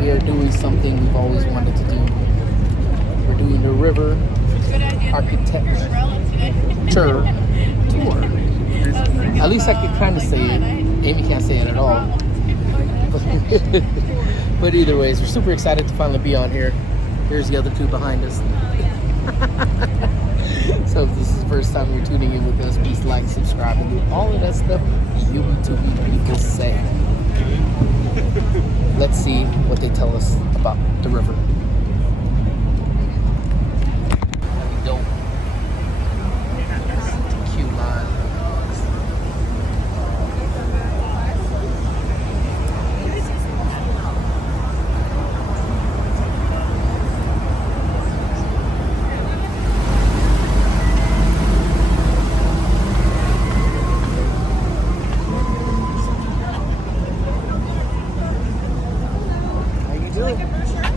we are doing something we've always wanted to do. We're doing the river architecture tour. At least I could kind of say it. Amy can't say it at all. But either ways, we're super excited to finally be on here. Here's the other two behind us. So if this is the first time you're tuning in with us, please like, subscribe, and do all of that stuff you YouTube people say. Let's see what they tell us about the river. Dope. Queue line.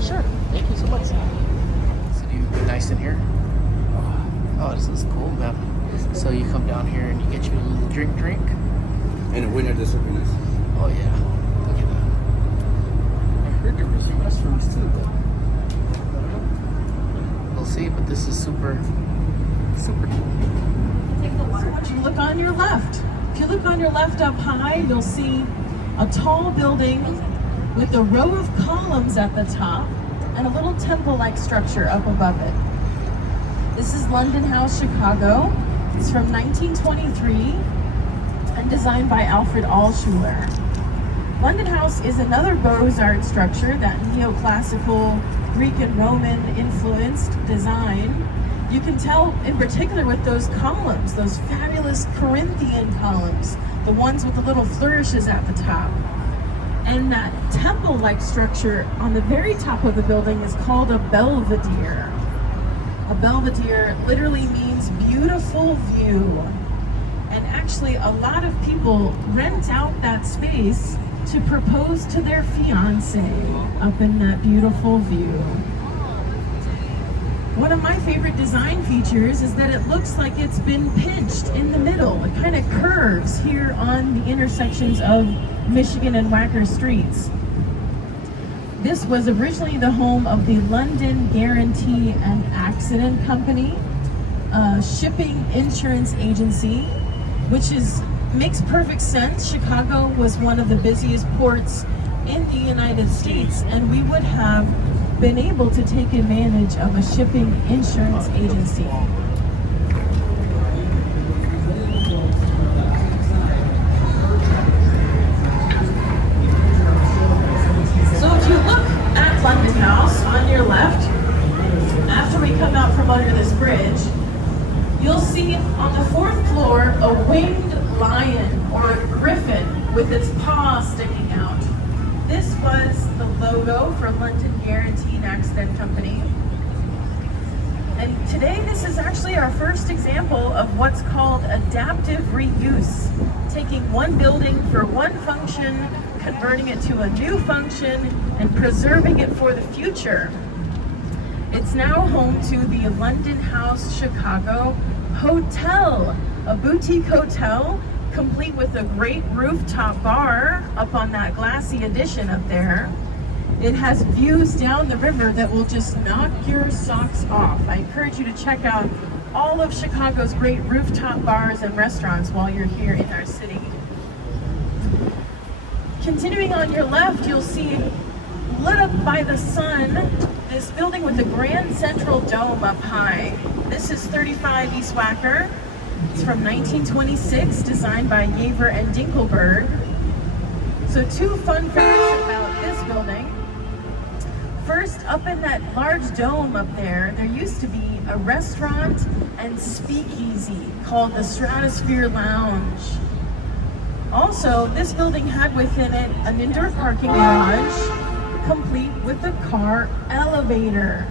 Sure. Thank you so much. So do you be nice in here? Oh, this is cool, man. So you come down here and you get you a little drink. And the winter, this would be nice. Oh yeah. Look at that. I heard there were some restrooms too, but we'll see. But this is super cool. Once you look on your left, if you look on your left up high, you'll see a tall building with a row of columns at the top and a little temple-like structure up above it. This is London House, Chicago. It's from 1923 and designed by Alfred Alschuler. London House is another Beaux-Arts structure, that neoclassical Greek and Roman influenced design. You can tell in particular with those columns, those fabulous Corinthian columns, the ones with the little flourishes at the top. And that temple-like structure on the very top of the building is called a belvedere. A belvedere literally means beautiful view. And actually a lot of people rent out that space to propose to their fiancé up in that beautiful view. One of my favorite design features is that it looks like it's been pinched in the middle. It kind of curves here on the intersections of Michigan and Wacker streets. This was originally the home of the London Guarantee and Accident Company, a shipping insurance agency, which makes perfect sense. Chicago was one of the busiest ports in the United States, and we would have been able to take advantage of a shipping insurance agency. London House on your left, after we come out from under this bridge, you'll see on the fourth floor a winged lion or a griffin with its paw sticking out. This was the logo for London Guarantee and Accident Company. And today this is actually our first example of what's called adaptive reuse, taking one building for one function, converting it to a new function, and preserving it for the future. It's now home to the London House Chicago Hotel, a boutique hotel complete with a great rooftop bar up on that glassy addition up there. It has views down the river that will just knock your socks off. I encourage you to check out all of Chicago's great rooftop bars and restaurants while you're here in our city. Continuing on your left, you'll see lit up by the sun, this building with a grand central dome up high. This is 35 East Wacker. It's from 1926, designed by Yaver and Dinkelberg. So two fun facts about this building. First, up in that large dome up there used to be a restaurant and speakeasy called the Stratosphere Lounge. Also, this building had within it an indoor parking garage, complete with a car elevator.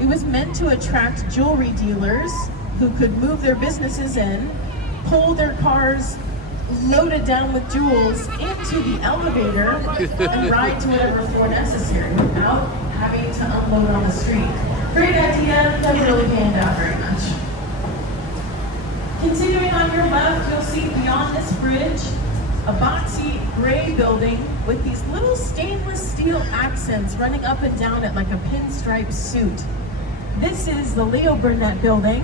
It was meant to attract jewelry dealers who could move their businesses in, pull their cars loaded down with jewels into the elevator, and ride to whatever floor necessary without having to unload on the street. Great idea, never really panned out very much. Continuing on your left, you'll see beyond this bridge a boxy gray building with these little stainless steel accents running up and down it like a pinstripe suit. This is the Leo Burnett building.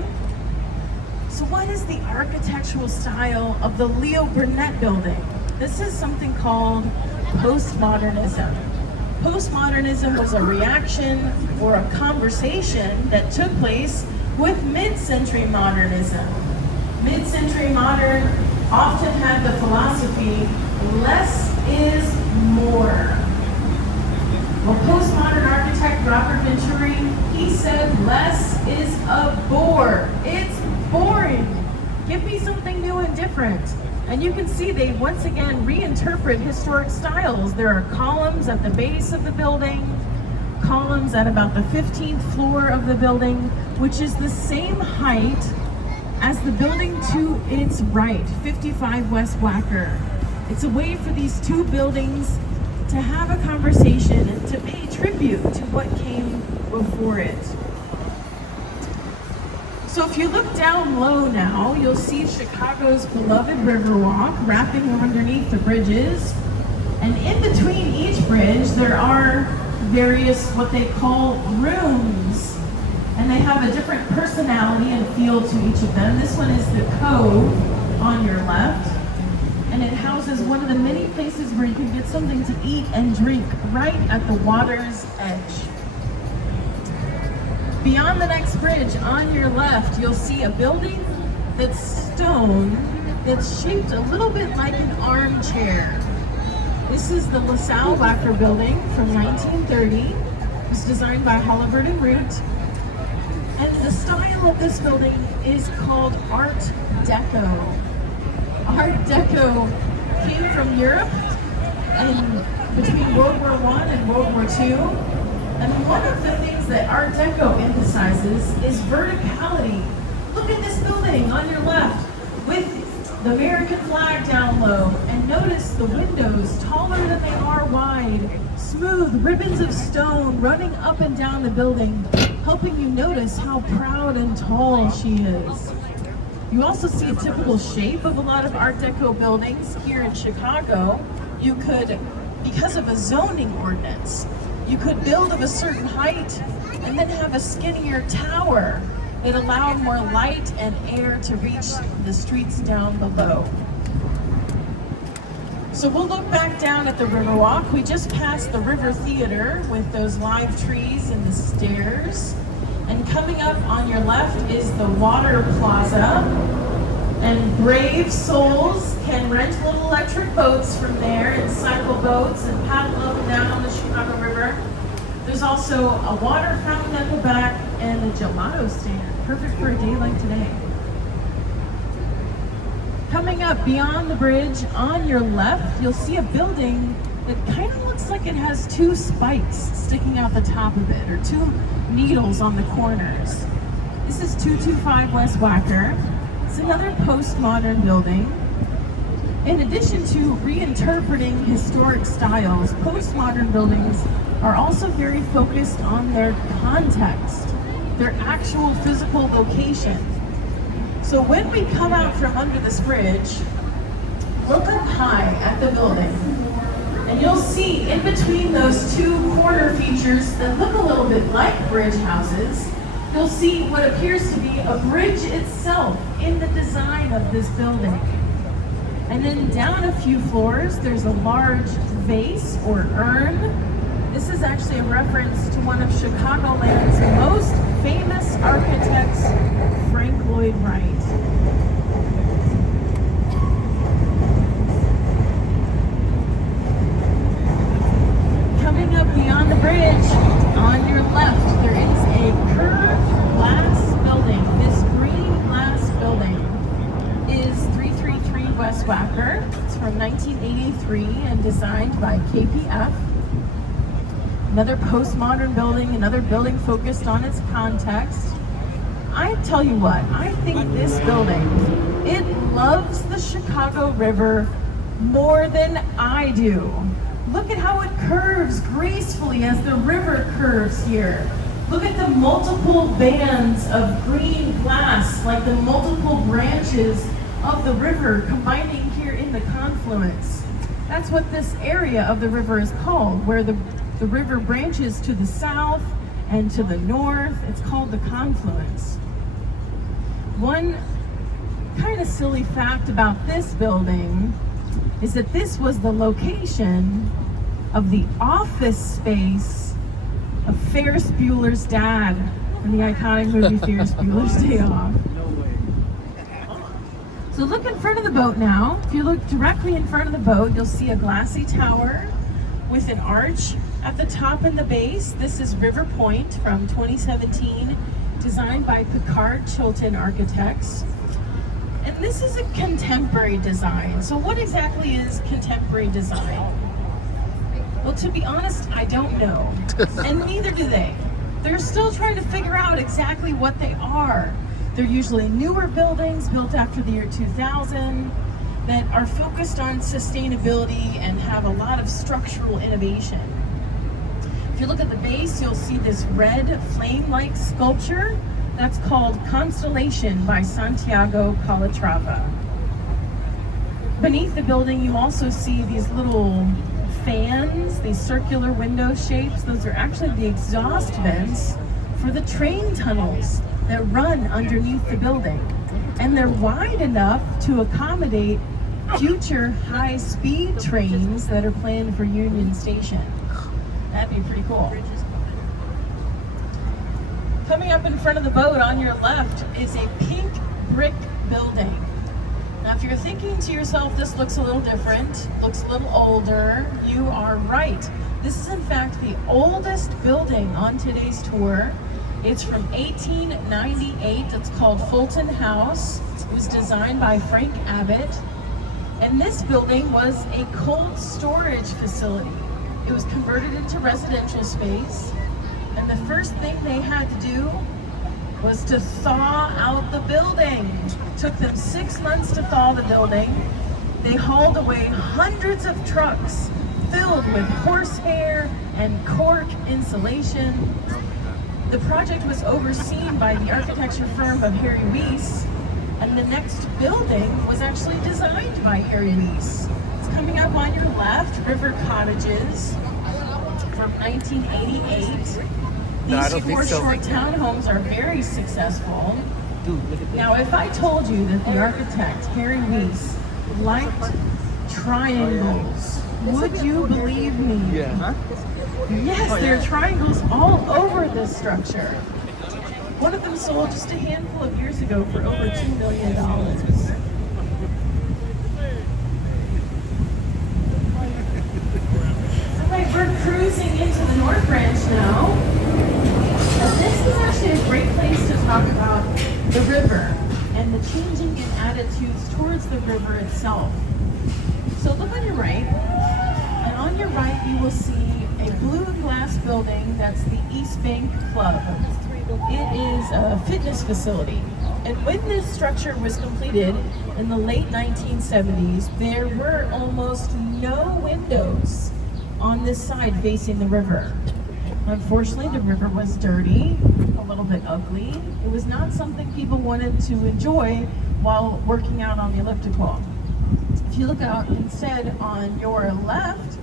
So what is the architectural style of the Leo Burnett building? This is something called postmodernism. Postmodernism was a reaction or a conversation that took place with mid-century modernism. Mid-century modern often had the philosophy, less is more. Well, postmodern architect Robert Venturi, he said, less is a bore. It's boring. Give me something new and different. And you can see they once again reinterpret historic styles. There are columns at the base of the building, columns at about the 15th floor of the building, which is the same height as the building to its right, 55 West Wacker. It's a way for these two buildings to have a conversation and to pay tribute to what came before it. So if you look down low now, you'll see Chicago's beloved Riverwalk wrapping underneath the bridges. And in between each bridge, there are various what they call rooms. And they have a different personality and feel to each of them. This one is the Cove on your left. And it houses one of the many places where you can get something to eat and drink right at the water's edge. Beyond the next bridge, on your left, you'll see a building that's stone, that's shaped a little bit like an armchair. This is the LaSalle Wacker building from 1930. It was designed by Holabird and Root. And the style of this building is called Art Deco. Art Deco came from Europe and between World War I and World War II. And one of the things that Art Deco emphasizes is verticality. Look at this building on your left with the American flag down low. And notice the windows taller than they are wide. Smooth ribbons of stone running up and down the building, helping you notice how proud and tall she is. You also see a typical shape of a lot of Art Deco buildings here in Chicago. You could, because of a zoning ordinance, you could build of a certain height and then have a skinnier tower that allowed more light and air to reach the streets down below. So we'll look back down at the Riverwalk. We just passed the River Theater with those live trees and the stairs. And coming up on your left is the Water Plaza. And brave souls can rent little electric boats from there and cycle boats and paddle up and down on the Chicago River. There's also a water fountain at the back and a gelato stand, perfect for a day like today. Coming up beyond the bridge on your left, you'll see a building that kind of looks like it has two spikes sticking out the top of it, or two needles on the corners. This is 225 West Wacker. It's another postmodern building. In addition to reinterpreting historic styles, postmodern buildings are also very focused on their context, their actual physical location. So when we come out from under this bridge, look up high at the building, and you'll see in between those two corner features that look a little bit like bridge houses, you'll see what appears to be a bridge itself in the design of this building. And then down a few floors, there's a large vase or urn. This is actually a reference to one of Chicagoland's most famous architects, Frank Lloyd Wright. Coming up beyond the bridge, on your left, there is a curved glass building. This green glass building is 333 West Wacker. It's from 1983 and designed by KPF. Another postmodern building, another building focused on its context. I tell you what, I think this building, it loves the Chicago River more than I do. Look at how it curves gracefully as the river curves here. Look at the multiple bands of green glass, like the multiple branches of the river combining here in and the confluence. That's what this area of the river is called, where the river branches to the south and to the north. It's called the confluence. One kind of silly fact about this building is that this was the location of the office space of Ferris Bueller's dad in the iconic movie Ferris Bueller's Day Off. So look in front of the boat now. If you look directly in front of the boat, you'll see a glassy tower with an arch at the top and the base. This is River Point from 2017, designed by Picard Chilton Architects. And this is a contemporary design. So what exactly is contemporary design? Well, to be honest, I don't know. And neither do they. They're still trying to figure out exactly what they are. They're usually newer buildings built after the year 2000 that are focused on sustainability and have a lot of structural innovation. If you look at the base, you'll see this red flame-like sculpture. That's called Constellation by Santiago Calatrava. Beneath the building, you also see these little fans, these circular window shapes. Those are actually the exhaust vents for the train tunnels that run underneath the building. And they're wide enough to accommodate future high-speed trains that are planned for Union Station. That'd be pretty cool. Coming up in front of the boat on your left is a pink brick building. Now, if you're thinking to yourself, this looks a little different, looks a little older, you are right. This is in fact the oldest building on today's tour. It's from 1898. It's called Fulton House. It was designed by Frank Abbott. And this building was a cold storage facility. It was converted into residential space. And the first thing they had to do was to thaw out the building. It took them 6 months to thaw the building. They hauled away hundreds of trucks filled with horsehair and cork insulation. The project was overseen by the architecture firm of Harry Weiss, and the next building was actually designed by Harry Weiss. It's coming up on your left, River Cottages from 1988. These foreshore townhomes are very successful. Now, if I told you that the architect, Harry Weiss, liked triangles, would you believe me? Yeah. Yes, there are triangles all over this structure. One of them sold just a handful of years ago for over $2 million. All right, we're cruising into the North Branch now. And this is actually a great place to talk about the river and the changing in attitudes towards the river itself. So look on your right, and on your right you will see a blue and glass building that's the East Bank Club. It is a fitness facility. And when this structure was completed in the late 1970s, there were almost no windows on this side facing the river. Unfortunately, the river was dirty, a little bit ugly. It was not something people wanted to enjoy while working out on the elliptical. If you look out instead on your left,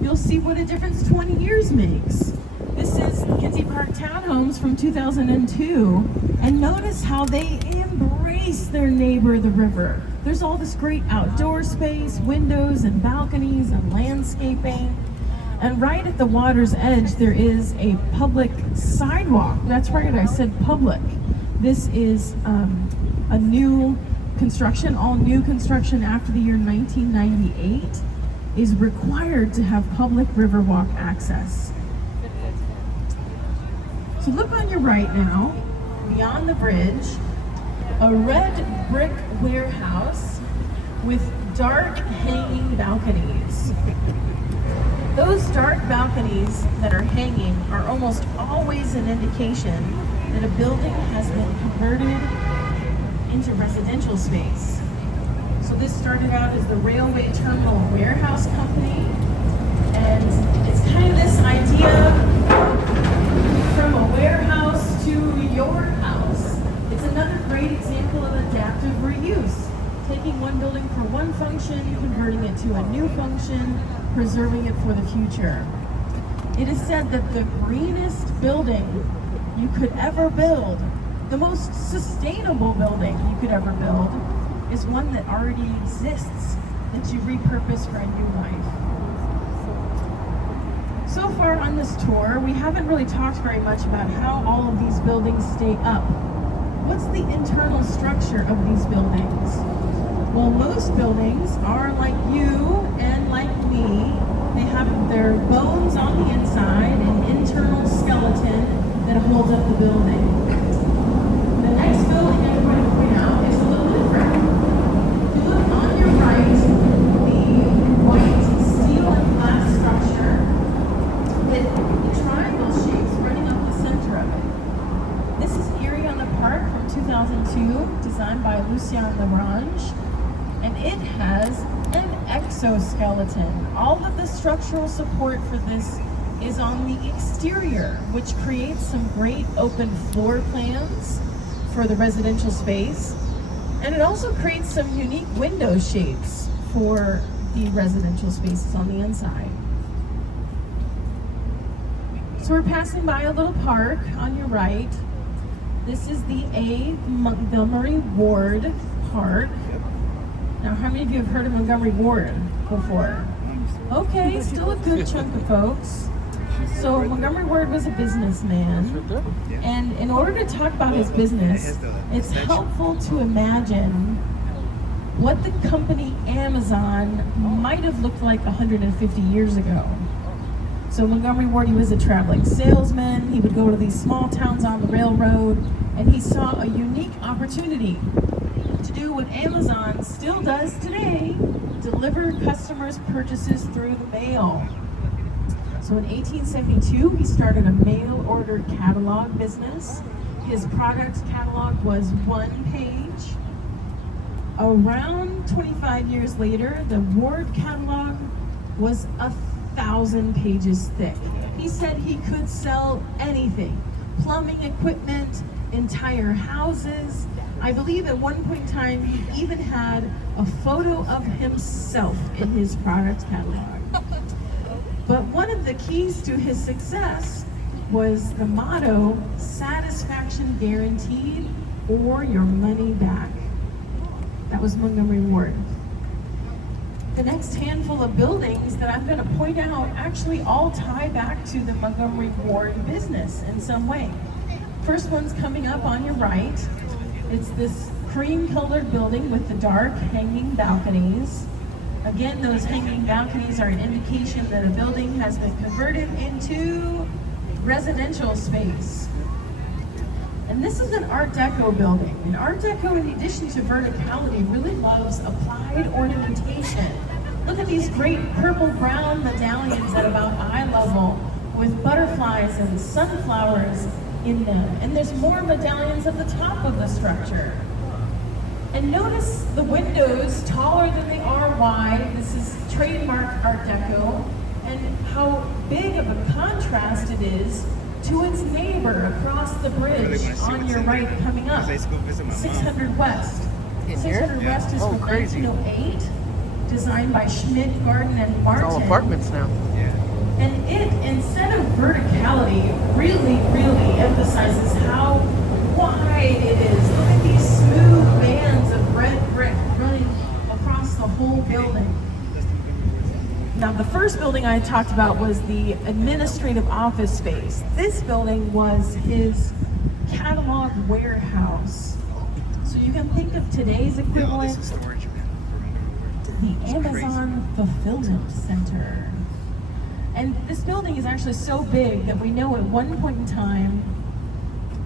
you'll see what a difference 20 years makes. This is Kinsey Park Townhomes from 2002, and notice how they embrace their neighbor, the river. There's all this great outdoor space, windows and balconies and landscaping. And right at the water's edge, there is a public sidewalk. That's right, I said public. This is a new construction, all new construction after the year 1998 is required to have public Riverwalk access. So look on your right now, beyond the bridge, a red brick warehouse with dark hanging balconies. Those dark balconies that are hanging are almost always an indication that a building has been converted into residential space. So this started out as the Railway Terminal Warehouse Company, and it's kind of this idea from a warehouse to your house. It's another great example of adaptive reuse, taking one building for one function, converting it to a new function, preserving it for the future. It is said that the greenest building you could ever build, the most sustainable building you could ever build, is one that already exists, that you repurpose for a new life. So far on this tour, we haven't really talked very much about how all of these buildings stay up. What's the internal structure of these buildings? Well, most buildings are like you and like me. They have their bones on the inside, an internal skeleton that holds up the building. The next building I'm going to point out is a little different. If you look on your right, the white steel and glass structure with the triangle shapes running up the center of it. This is Erie on the Park from 2002, designed by Lucien Lagrange, and it has an exoskeleton. All of the structural support for this is on the exterior, which creates some great open floor plans for the residential space, and it also creates some unique window shapes for the residential spaces on the inside. So we're passing by a little park on your right. This is the A. Montgomery Ward Park. Now, how many of you have heard of Montgomery Ward before? Okay, still a good chunk of folks. So Montgomery Ward was a businessman, and in order to talk about his business, it's helpful to imagine what the company Amazon might have looked like 150 years ago. So Montgomery Ward, he was a traveling salesman. He would go to these small towns on the railroad, and he saw a unique opportunity to do what Amazon still does today, deliver customers' purchases through the mail. So in 1872, he started a mail order catalog business. His product catalog was one page. Around 25 years later, the Ward catalog was 1,000 pages thick. He said he could sell anything, plumbing equipment, entire houses. I believe at one point in time, he even had a photo of himself in his product catalog. But one of the keys to his success was the motto, satisfaction guaranteed or your money back. That was Montgomery Ward. The next handful of buildings that I'm going to point out actually all tie back to the Montgomery Ward business in some way. First one's coming up on your right. It's this cream-colored building with the dark hanging balconies. Again, those hanging balconies are an indication that a building has been converted into residential space. And this is an Art Deco building. And Art Deco, in addition to verticality, really loves applied ornamentation. Look at these great purple-brown medallions at about eye level with butterflies and sunflowers in them. And there's more medallions at the top of the structure. And notice the windows taller than they are wide. This is trademark Art Deco. And how big of a contrast it is to its neighbor across the bridge on your right coming up. 600 West. 600 West is from 1908, designed by Schmidt, Garden, and Martin. It's all apartments now. And it, instead of verticality, really emphasizes how wide it is. Look at these smooth bands of red brick running across the whole building. Now, the first building I talked about was the administrative office space. This building was his catalog warehouse. So you can think of today's equivalent, the Amazon Fulfillment Center. And this building is actually so big that we know at one point in time,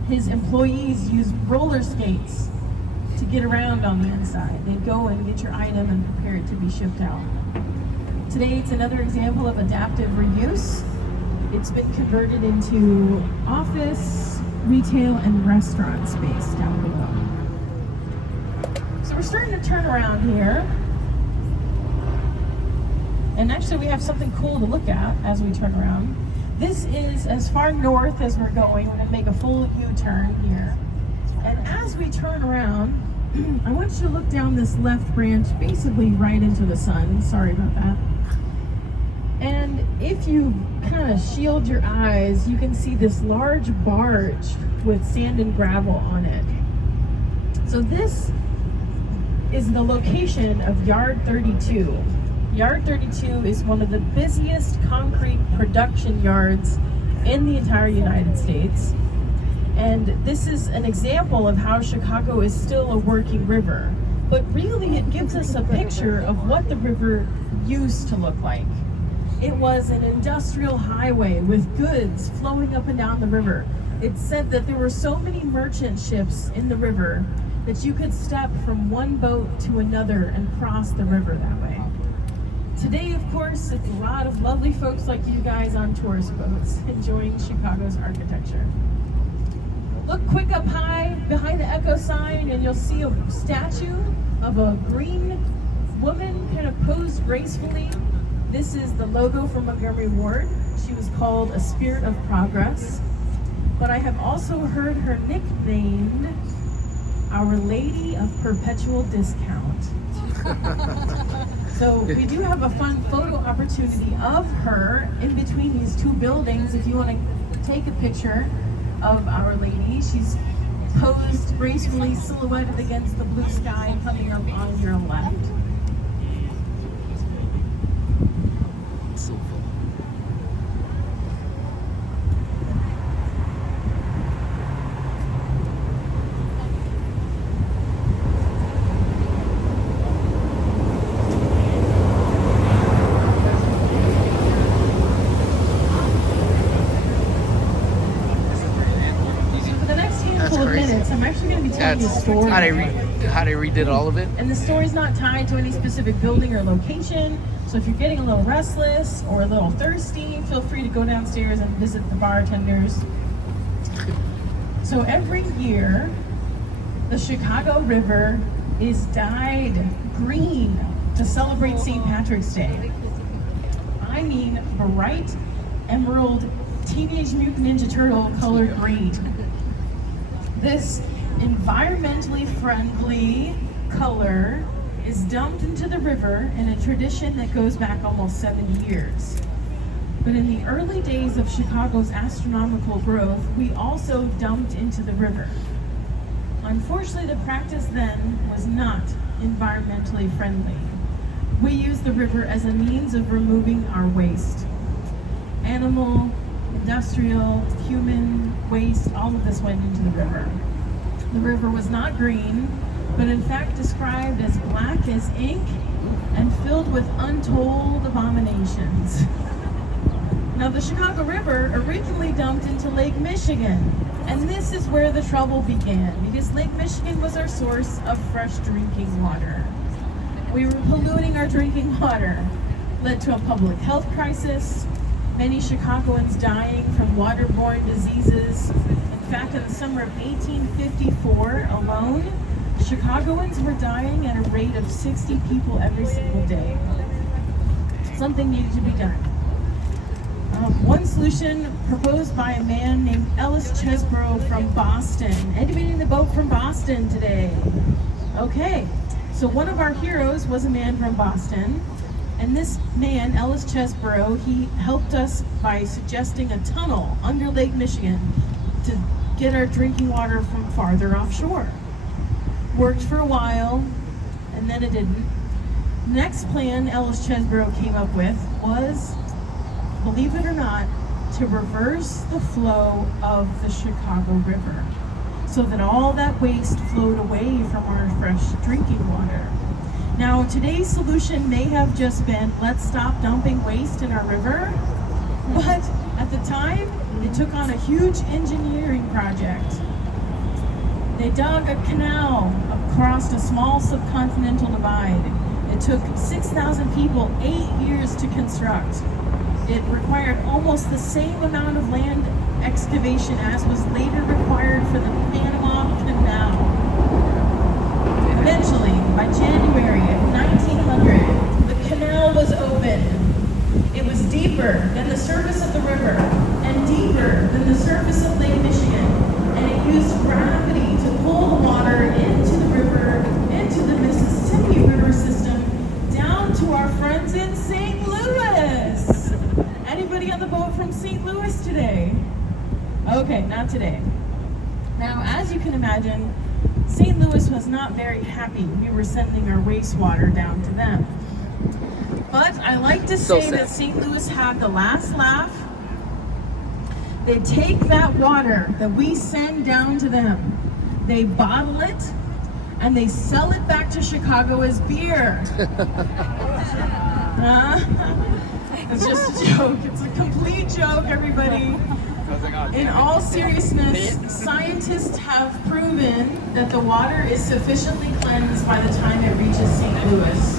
his employees used roller skates to get around on the inside. They'd go and get your item and prepare it to be shipped out. Today, it's another example of adaptive reuse. It's been converted into office, retail, and restaurant space down below. So we're starting to turn around here. And actually, we have something cool to look at as we turn around. This is as far north as we're going. We're going to make a full U-turn here. And as we turn around, I want you to look down this left branch, basically right into the sun. Sorry about that. And if you kind of shield your eyes, you can see this large barge with sand and gravel on it. So this is the location of Yard 32. Yard 32 is one of the busiest concrete production yards in the entire United States. And this is an example of how Chicago is still a working river. But really it gives us a picture of what the river used to look like. It was an industrial highway with goods flowing up and down the river. It's said that there were so many merchant ships in the river that you could step from one boat to another and cross the river that way. Today, of course, it's a lot of lovely folks like you guys on tourist boats enjoying Chicago's architecture. Look quick up high behind the Echo sign and you'll see a statue of a green woman kind of posed gracefully. This is the logo for Montgomery Ward. She was called a Spirit of Progress. But I have also heard her nicknamed Our Lady of Perpetual Discount. So we do have a fun photo opportunity of her in between these two buildings. If you want to take a picture of Our Lady, she's posed gracefully, silhouetted against the blue sky coming up on your left. So cool. For the next handful of crazy. minutes, I'm actually going to be telling you a story. How they redid all of it. And the story's not tied to any specific building or location. So if you're getting a little restless or a little thirsty, feel free to go downstairs and visit the bartenders. So every year, the Chicago River is dyed green to celebrate St. Patrick's Day. I mean bright emerald Teenage Mutant Ninja Turtle colored green. This environmentally friendly color is dumped into the river in a tradition that goes back almost 70 years. But in the early days of Chicago's astronomical growth, we also dumped into the river. Unfortunately, the practice then was not environmentally friendly. We used the river as a means of removing our waste. Animal, industrial, human waste, all of this went into the river. The river was not green, but in fact described as black as ink and filled with untold abominations. Now, the Chicago River originally dumped into Lake Michigan, and this is where the trouble began, because Lake Michigan was our source of fresh drinking water. We were polluting our drinking water, led to a public health crisis, many Chicagoans dying from waterborne diseases. In fact, in the summer of 1854 alone, Chicagoans were dying at a rate of 60 people every single day. Something needed to be done. One solution proposed by a man named Ellis Chesbrough from Boston. Anybody in the boat from Boston today? Okay, so one of our heroes was a man from Boston. And this man, Ellis Chesbrough, he helped us by suggesting a tunnel under Lake Michigan to get our drinking water from farther offshore. Worked for a while, and then it didn't. The next plan Ellis Chesbrough came up with was, believe it or not, to reverse the flow of the Chicago River so that all that waste flowed away from our fresh drinking water. Now, today's solution may have just been, let's stop dumping waste in our river, but at the time, it took on a huge engineering project. They dug a canal across a small subcontinental divide. It took 6,000 people 8 years to construct. It required almost the same amount of land excavation as was later required for the Panama Canal. Eventually, by January of 1900, the canal was open. It was deeper than the surface of the river and deeper than the surface of Lake Michigan, and it used gravity to pull the water into the river to our friends in St. Louis. Anybody on the boat from St. Louis today? Okay, not today. Now, as you can imagine, St. Louis was not very happy we were sending our wastewater down to them. But I like to say that St. Louis had the last laugh. They take that water that we send down to them, they bottle it, and they sell it back to Chicago as beer. It's just a joke. It's a complete joke, everybody. In all seriousness, scientists have proven that the water is sufficiently cleansed by the time it reaches St. Louis.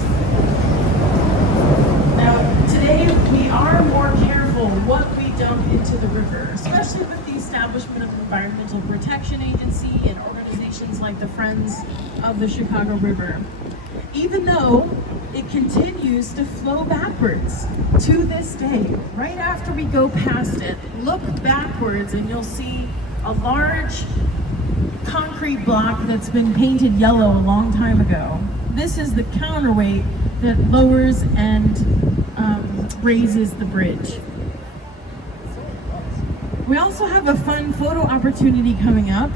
Now, today we are more careful what we dump into the river, especially with the establishment of the Environmental Protection Agency and organizations like the Friends of the Chicago River. Even though it continues to flow backwards to this day. Right after we go past it, look backwards and you'll see a large concrete block that's been painted yellow a long time ago. This is the counterweight that lowers and raises the bridge. We also have a fun photo opportunity coming up.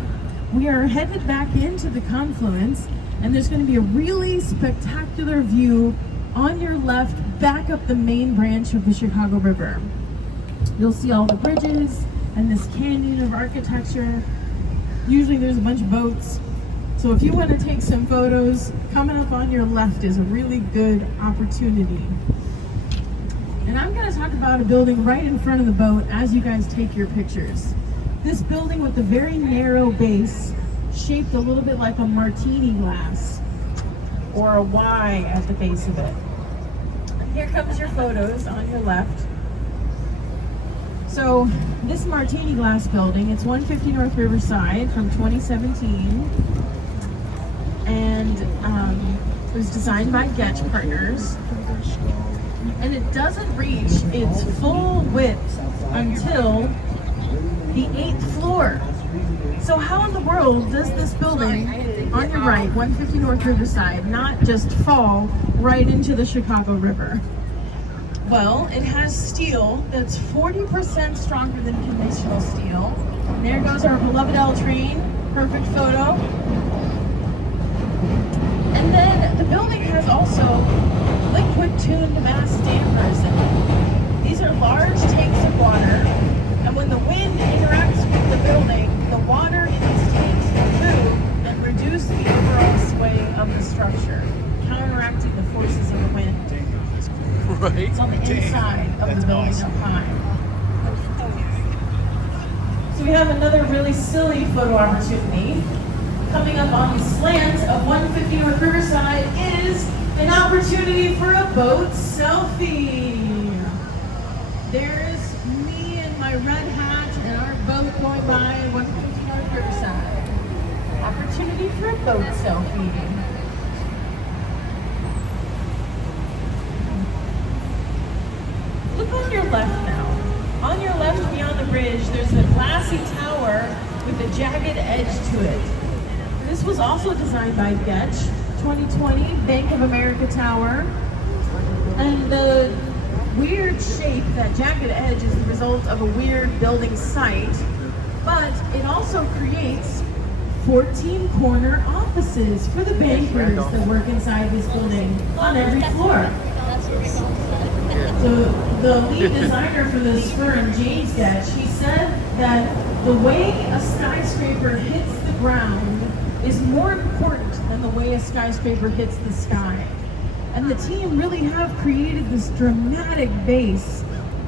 We are headed back into the confluence, and there's going to be a really spectacular view on your left back up the main branch of the Chicago River. You'll see all the bridges and this canyon of architecture. Usually there's a bunch of boats. So if you want to take some photos, coming up on your left is a really good opportunity. And I'm going to talk about a building right in front of the boat as you guys take your pictures. This building with a very narrow base, shaped a little bit like a martini glass, or a Y at the base of it. And here comes your photos on your left. So this martini glass building, it's 150 North Riverside from 2017. And it was designed by Getch Partners. And it doesn't reach its full width until the 8th floor. So how in the world does this building on your right, 150 North Riverside, not just fall right into the Chicago River? Well, it has steel that's 40% stronger than conventional steel. And there goes our beloved L train. Perfect photo. And then the building has also liquid-tuned mass dampers in it. These are large tanks of water, and when the wind interacts with the building, the water in these tanks will move and reduce the overall sway of the structure, counteracting the forces of the wind. Right. It's on the inside of the building up high. So we have another really silly photo opportunity. Coming up on the slant of 150 North Riverside is an opportunity for a boat selfie. There's me in my red hat and our boat going by 150 North Riverside. Opportunity for a boat selfie. Look on your left now. On your left beyond the bridge, there's a glassy tower with a jagged edge to it. This was also designed by Getch, 2020, Bank of America Tower. And the weird shape, that jagged edge, is the result of a weird building site, but it also creates 14 corner offices for the bankers that work inside this building on every floor. So the lead designer for this firm, James Getch, he said that the way a skyscraper hits the ground is more important than the way a skyscraper hits the sky. And the team really have created this dramatic base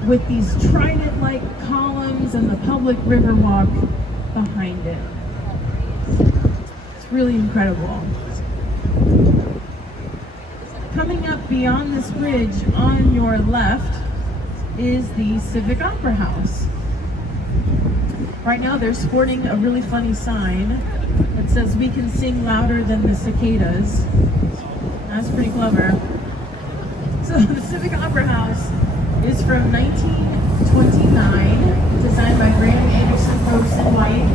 with these trident-like columns and the public river walk behind it. It's really incredible. Coming up beyond this bridge on your left is the Civic Opera House. Right now they're sporting a really funny sign that says, "We can sing louder than the cicadas." That's pretty clever. So the Civic Opera House is from 1929, designed by Graham Anderson, Gross and White.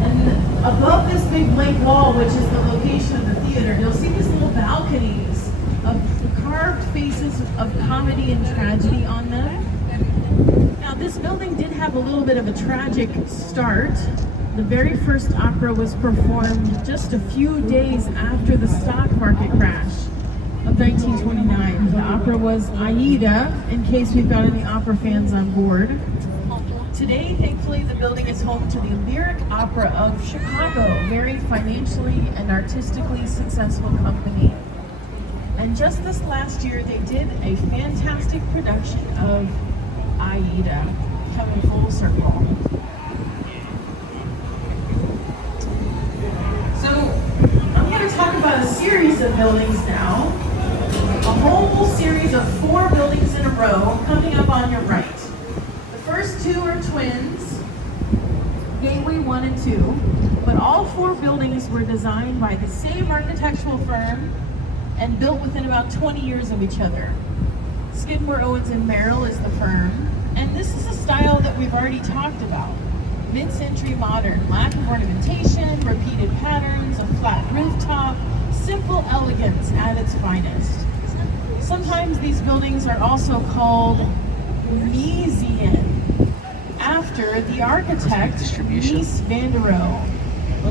And above this big blank wall, which is the location of the theater, you'll see these little balconies of the carved faces of of comedy and tragedy on them. Now, this building did have a little bit of a tragic start. The very first opera was performed just a few days after the stock market crash of 1929. The opera was Aida, in case we've got any opera fans on board. Today, thankfully, the building is home to the Lyric Opera of Chicago, very financially and artistically successful company. And just this last year, they did a fantastic production of Aida, coming full circle. So, I'm going to talk about a series of buildings now. A whole series of 4 buildings in a row coming up on your right. The first 2 are twins, Gateway 1 and 2, but all 4 buildings were designed by the same architectural firm and built within about 20 years of each other. Skidmore, Owens & Merrill is the firm, and this is a style that we've already talked about. Mid-century modern, lack of ornamentation, repeated patterns, a flat rooftop, simple elegance at its finest. Sometimes these buildings are also called Miesian, after the architect Mies van der Rohe.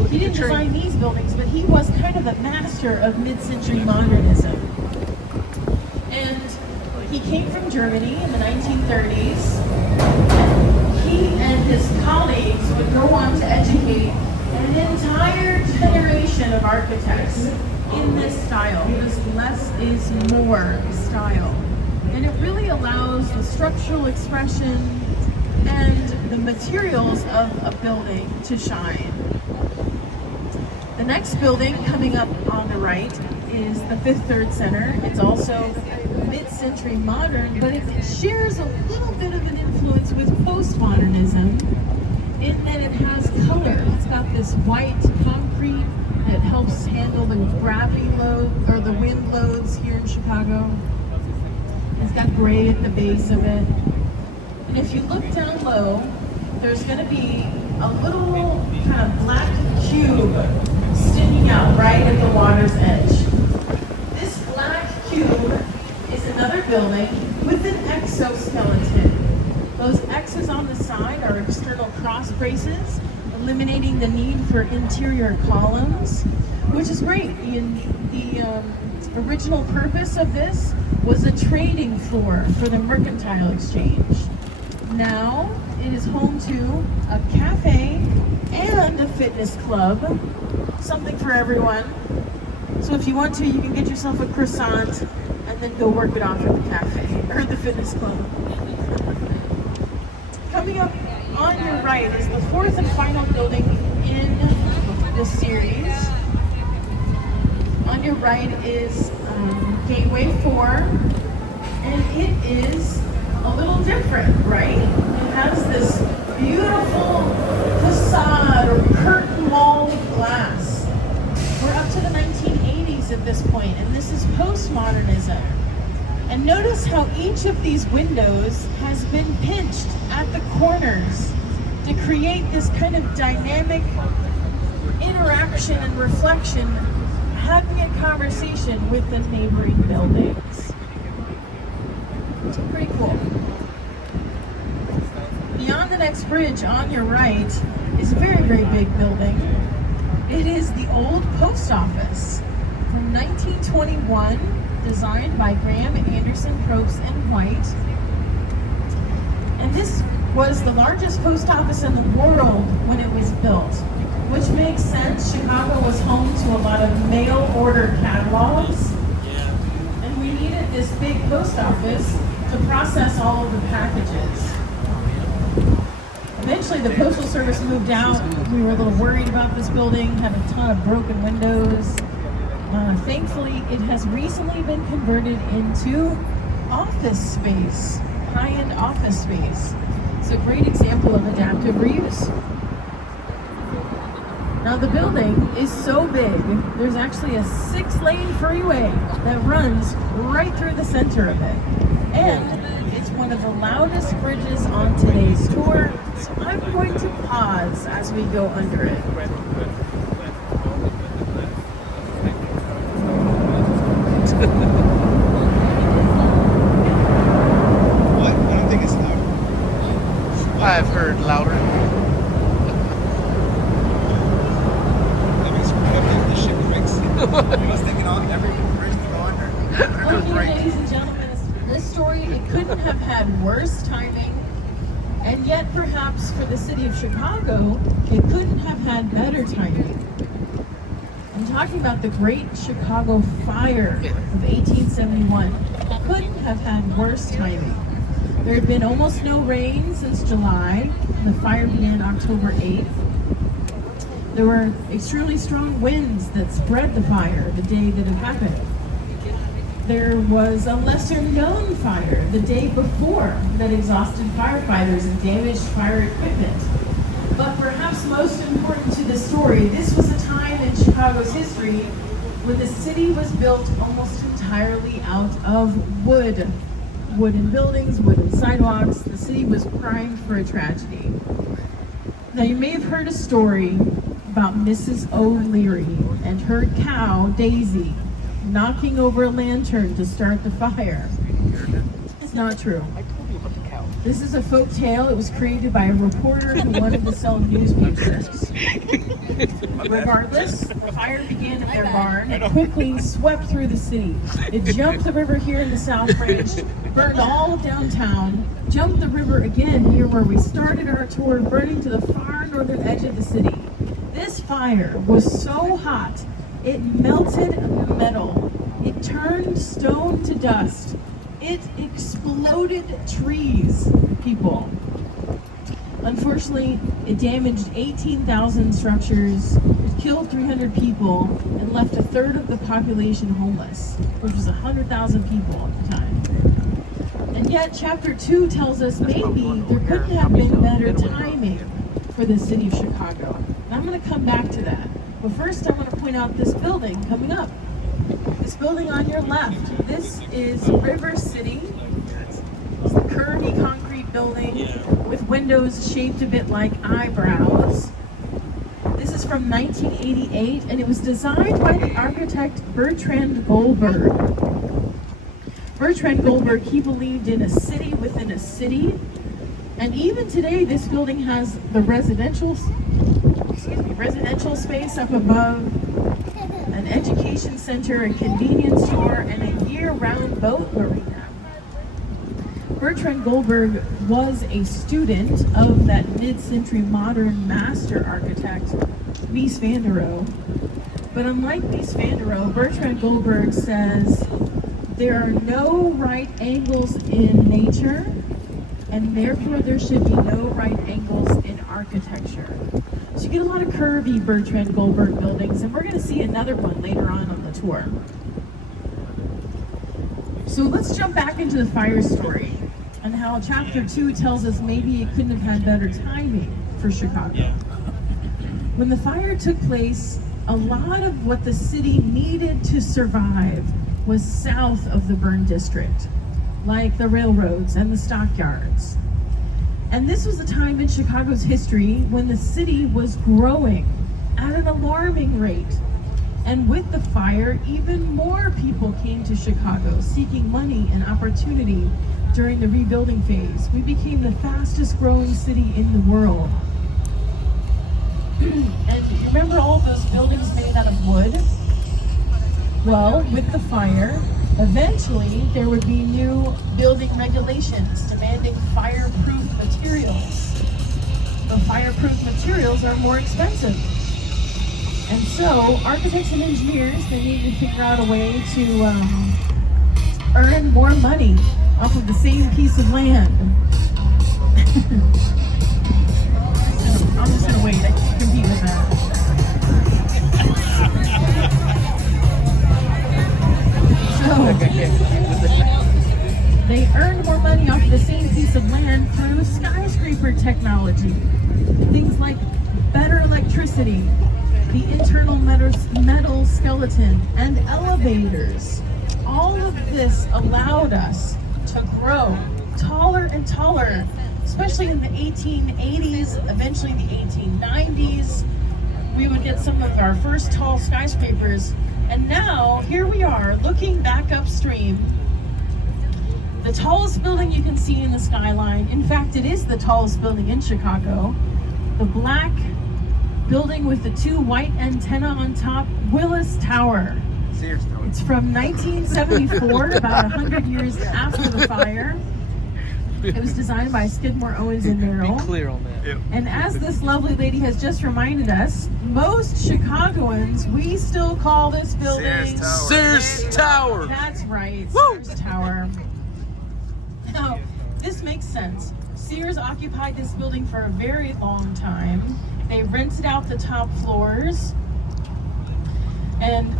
He didn't design these buildings, but he was kind of the master of mid-century modernism. And he came from Germany in the 1930s. He and his colleagues would go on to educate an entire generation of architects in this style, this less is more style. And it really allows the structural expression and the materials of a building to shine. The next building coming up on the right is the Fifth Third Center. It's also mid-century modern, but it shares a little bit of an influence with postmodernism in that it has color. It's got this white concrete that helps handle the gravity load or the wind loads here in Chicago. It's got gray at the base of it. And if you look down low, there's going to be a little kind of black cube sticking out right at the water's edge. This black cube is another building with an exoskeleton. Those X's on the side are external cross braces, eliminating the need for interior columns, which is great. The original purpose of this was a trading floor for the mercantile exchange. Now it is home to a cafe and a fitness club, something for everyone. So if you want to, you can get yourself a croissant and then go work it off at the cafe or the fitness club. Coming up on your right is the 4th and final building in this series. On your right is Gateway 4, and it is a little different, right? It has this beautiful facade or curtain wall of glass. We're up to the 1980s at this point, and this is postmodernism. And notice how each of these windows has been pinched at the corners to create this kind of dynamic interaction and reflection, having a conversation with the neighboring buildings. It's pretty cool. Beyond the next bridge on your right is a very, very big building. It is the old post office from 1921, designed by Graham Anderson, Probst and White. And this was the largest post office in the world when it was built, which makes sense. Chicago was home to a lot of mail order catalogs, and we needed this big post office to process all of the packages. Eventually the Postal Service moved out. We were a little worried about this building, had a ton of broken windows. Thankfully, it has recently been converted into office space, high-end office space. It's a great example of adaptive reuse. Now the building is so big, there's actually a 6-lane freeway that runs right through the center of it. And it's one of the loudest bridges on today's tour, so I'm going to pause as we go under it. perhaps for the city of Chicago, it couldn't have had better timing. I'm talking about the Great Chicago Fire of 1871. Couldn't have had worse timing. There had been almost no rain since July. The fire began October 8th. There were extremely strong winds that spread the fire the day that it happened. There was a lesser known fire the day before that exhausted firefighters and damaged fire equipment. But perhaps most important to the story, this was a time in Chicago's history when the city was built almost entirely out of wood. Wooden buildings, wooden sidewalks. The city was primed for a tragedy. Now you may have heard a story about Mrs. O'Leary and her cow, Daisy, knocking over a lantern to start the fire. It's not true. I told you about the cow. This is a folk tale. It was created by a reporter who wanted to sell newspapers. Regardless, the fire began at their barn and quickly swept through the city. It jumped the river here in the South Branch, burned all of downtown, jumped the river again near where we started our tour, burning to the far northern edge of the city. This fire was so hot, it melted metal. It turned stone to dust. It exploded trees, people. Unfortunately, it damaged 18,000 structures, it killed 300 people, and left a third of the population homeless, which was 100,000 people at the time. And yet, Chapter 2 tells us maybe there couldn't have been better timing for the city of Chicago. And I'm going to come back to that. But first, I want to point out this building coming up. This building on your left. This is River City. It's the curvy concrete building with windows shaped a bit like eyebrows. This is from 1988, and it was designed by the architect Bertrand Goldberg. Bertrand Goldberg, he believed in a city within a city. And even today, this building has the residential space up above, an education center, a convenience store, and a year-round boat marina. Bertrand Goldberg was a student of that mid-century modern master architect, Mies van der Rohe. But unlike Mies van der Rohe, Bertrand Goldberg says, there are no right angles in nature, and therefore there should be no right angles in architecture. So you get a lot of curvy Bertrand Goldberg buildings, and we're going to see another one later on the tour. So let's jump back into the fire story and how Chapter 2 tells us maybe it couldn't have had better timing for Chicago. When the fire took place, a lot of what the city needed to survive was south of the burn district, like the railroads and the stockyards. And this was a time in Chicago's history when the city was growing at an alarming rate. And with the fire, even more people came to Chicago seeking money and opportunity during the rebuilding phase. We became the fastest growing city in the world. And you remember all those buildings made out of wood? Well, with the fire, eventually there would be new building regulations demanding fireproof materials. The fireproof materials are more expensive. And so architects and engineers, they needed to figure out a way to earn more money off of the same piece of land. I'm just gonna wait, I can't compete with that. They earned more money off the same piece of land through skyscraper technology. Things like better electricity, the internal metal skeleton, and elevators. All of this allowed us to grow taller and taller, especially in the 1880s, eventually the 1890s. We would get some of our first tall skyscrapers. And now, here we are, looking back upstream. The tallest building you can see in the skyline, in fact, it is the tallest building in Chicago. The black building with the two white antennae on top, Willis Tower. It's from 1974, about 100 years after the fire. It was designed by Skidmore, Owens and Be Merrill. clear on that. And as this lovely lady has just reminded us, most Chicagoans, we still call this building Sears Tower. That's right, Woo! Sears Tower. Now, this makes sense. Sears occupied this building for a very long time. They rented out the top floors. And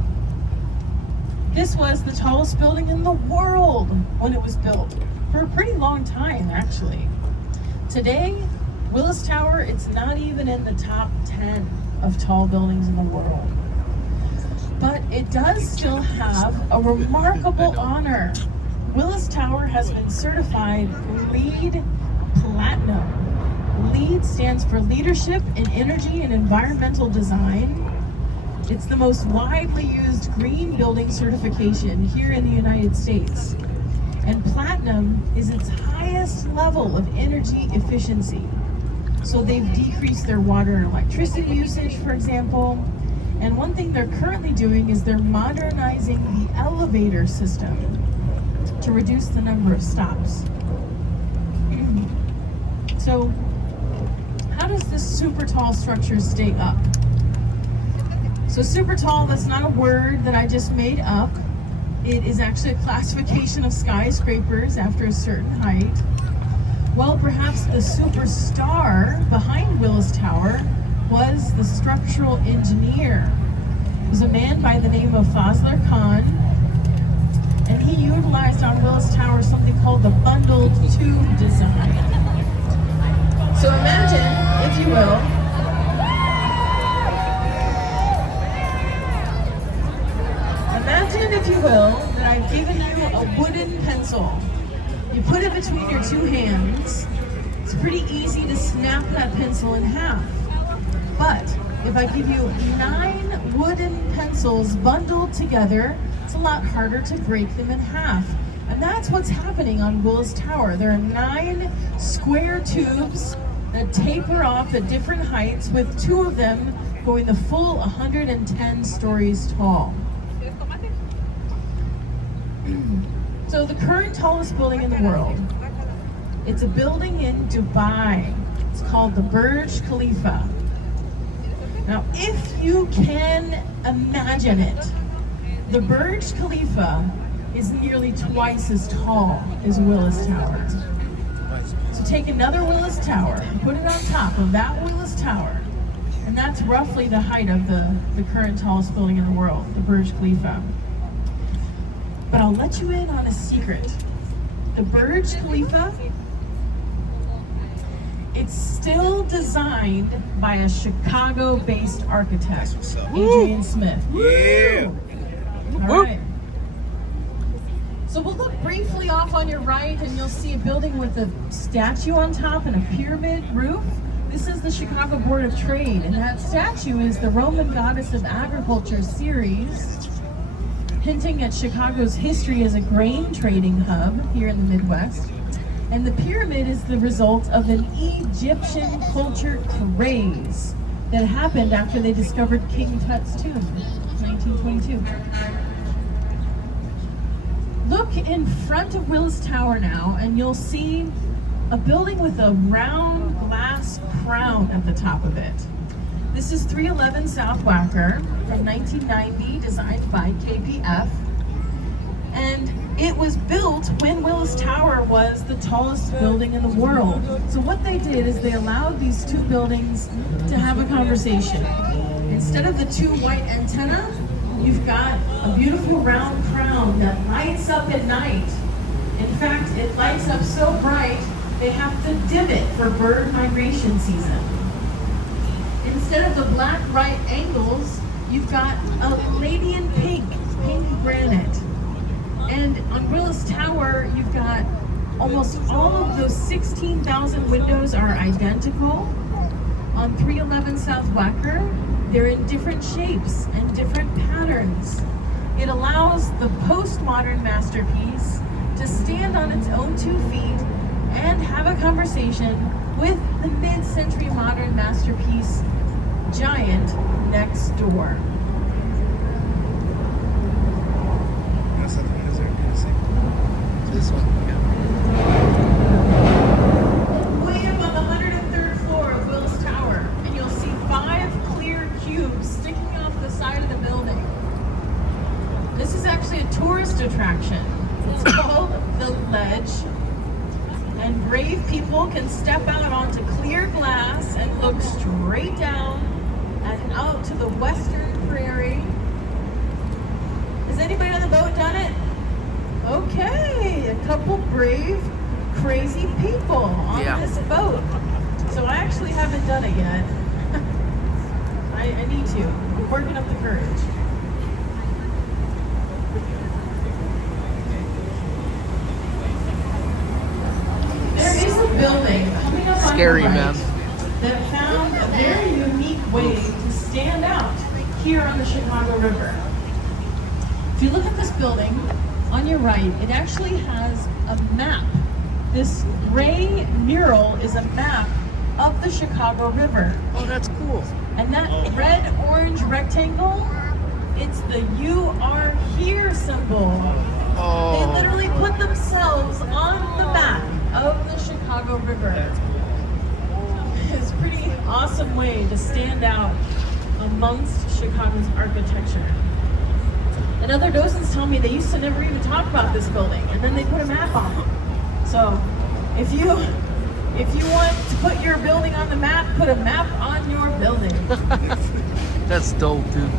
this was the tallest building in the world when it was built. For a pretty long time, actually. Today, Willis Tower, it's not even in the top 10 of tall buildings in the world. But it does still have a remarkable honor. Willis Tower has been certified LEED Platinum. LEED stands for Leadership in Energy and Environmental Design. It's the most widely used green building certification here in the United States. And Platinum is its highest level of energy efficiency. So they've decreased their water and electricity usage, for example. And one thing they're currently doing is they're modernizing the elevator system to reduce the number of stops. So how does this super tall structure stay up? So super tall, that's not a word that I just made up. It is actually a classification of skyscrapers after a certain height. Well, perhaps the superstar behind Willis Tower was the structural engineer. It was a man by the name of Fazlur Khan, and he utilized on Willis Tower something called the bundled tube design. So imagine, if you will, that I've given you a wooden pencil. You put it between your two hands. It's pretty easy to snap that pencil in half. But if I give you 9 wooden pencils bundled together, it's a lot harder to break them in half. And that's what's happening on Willis Tower. There are 9 square tubes that taper off at different heights, with 2 of them going the full 110 stories tall. So the current tallest building in the world, it's a building in Dubai. It's called the Burj Khalifa. Now, if you can imagine it, the Burj Khalifa is nearly twice as tall as Willis Tower. So take another Willis Tower and put it on top of that Willis Tower, and that's roughly the height of the current tallest building in the world, the Burj Khalifa. But I'll let you in on a secret. The Burj Khalifa, it's still designed by a Chicago-based architect, Adrian Smith. Yeah. All right. So we'll look briefly off on your right, and you'll see a building with a statue on top and a pyramid roof. This is the Chicago Board of Trade, and that statue is the Roman Goddess of Agriculture Ceres, hinting at Chicago's history as a grain trading hub here in the Midwest. And the pyramid is the result of an Egyptian culture craze that happened after they discovered King Tut's tomb in 1922. Look in front of Willis Tower now, and you'll see a building with a round glass crown at the top of it. This is 311 South Wacker from 1990, designed by KPF. And it was built when Willis Tower was the tallest building in the world. So what they did is they allowed these 2 buildings to have a conversation. Instead of the 2 white antennae, you've got a beautiful round crown that lights up at night. In fact, it lights up so bright, they have to dim it for bird migration season. Instead of the black right angles, you've got a lady in pink granite. And on Willis Tower, you've got almost all of those 16,000 windows are identical. On 311 South Wacker, they're in different shapes and different patterns. It allows the postmodern masterpiece to stand on its own 2 feet and have a conversation with the mid-century modern masterpiece giant next door. This one. Yeah. people can step out onto clear glass and look straight down and out to the western prairie. Has anybody on the boat done it? Okay, a couple brave, crazy people on this boat. So I actually haven't done it yet. I need to. I'm working up the courage. There is a building coming up Scary, on the man. right that found a very unique way to stand out here on the Chicago River. If you look at this building on your right, it actually has a map. This gray mural is a map of the Chicago River. Oh, that's cool. And that red-orange rectangle, it's the "You Are Here" symbol. Oh. They literally put themselves on the map of the Chicago River. It's a pretty awesome way to stand out amongst Chicago's architecture. And other docents tell me they used to never even talk about this building, and then they put a map on it. So if you want to put your building on the map, put a map on your building. That's dope, dude.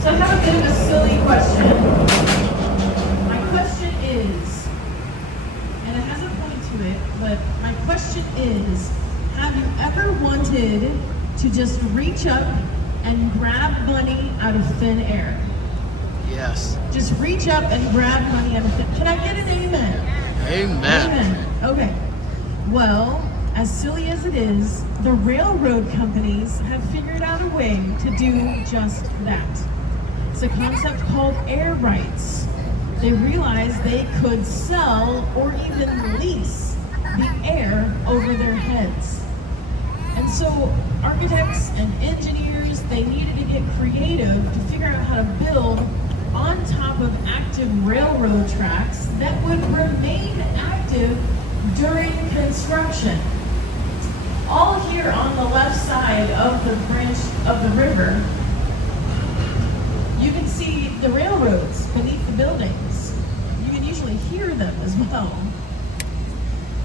So I have a bit of a silly question. My question is, and it has a point to it, but my question is, have you ever wanted to just reach up and grab money out of thin air? Yes. Just reach up and grab money out of thin air. Can I get an amen? Amen. Okay. Well, as silly as it is, the railroad companies have figured out a way to do just that. It's a concept called air rights. They realized they could sell or even lease the air over their heads. And so architects and engineers, they needed to get creative to figure out how to build on top of active railroad tracks that would remain active during construction. All here on the left side of the branch of the river, you can see the railroads beneath the buildings. You can usually hear them as well.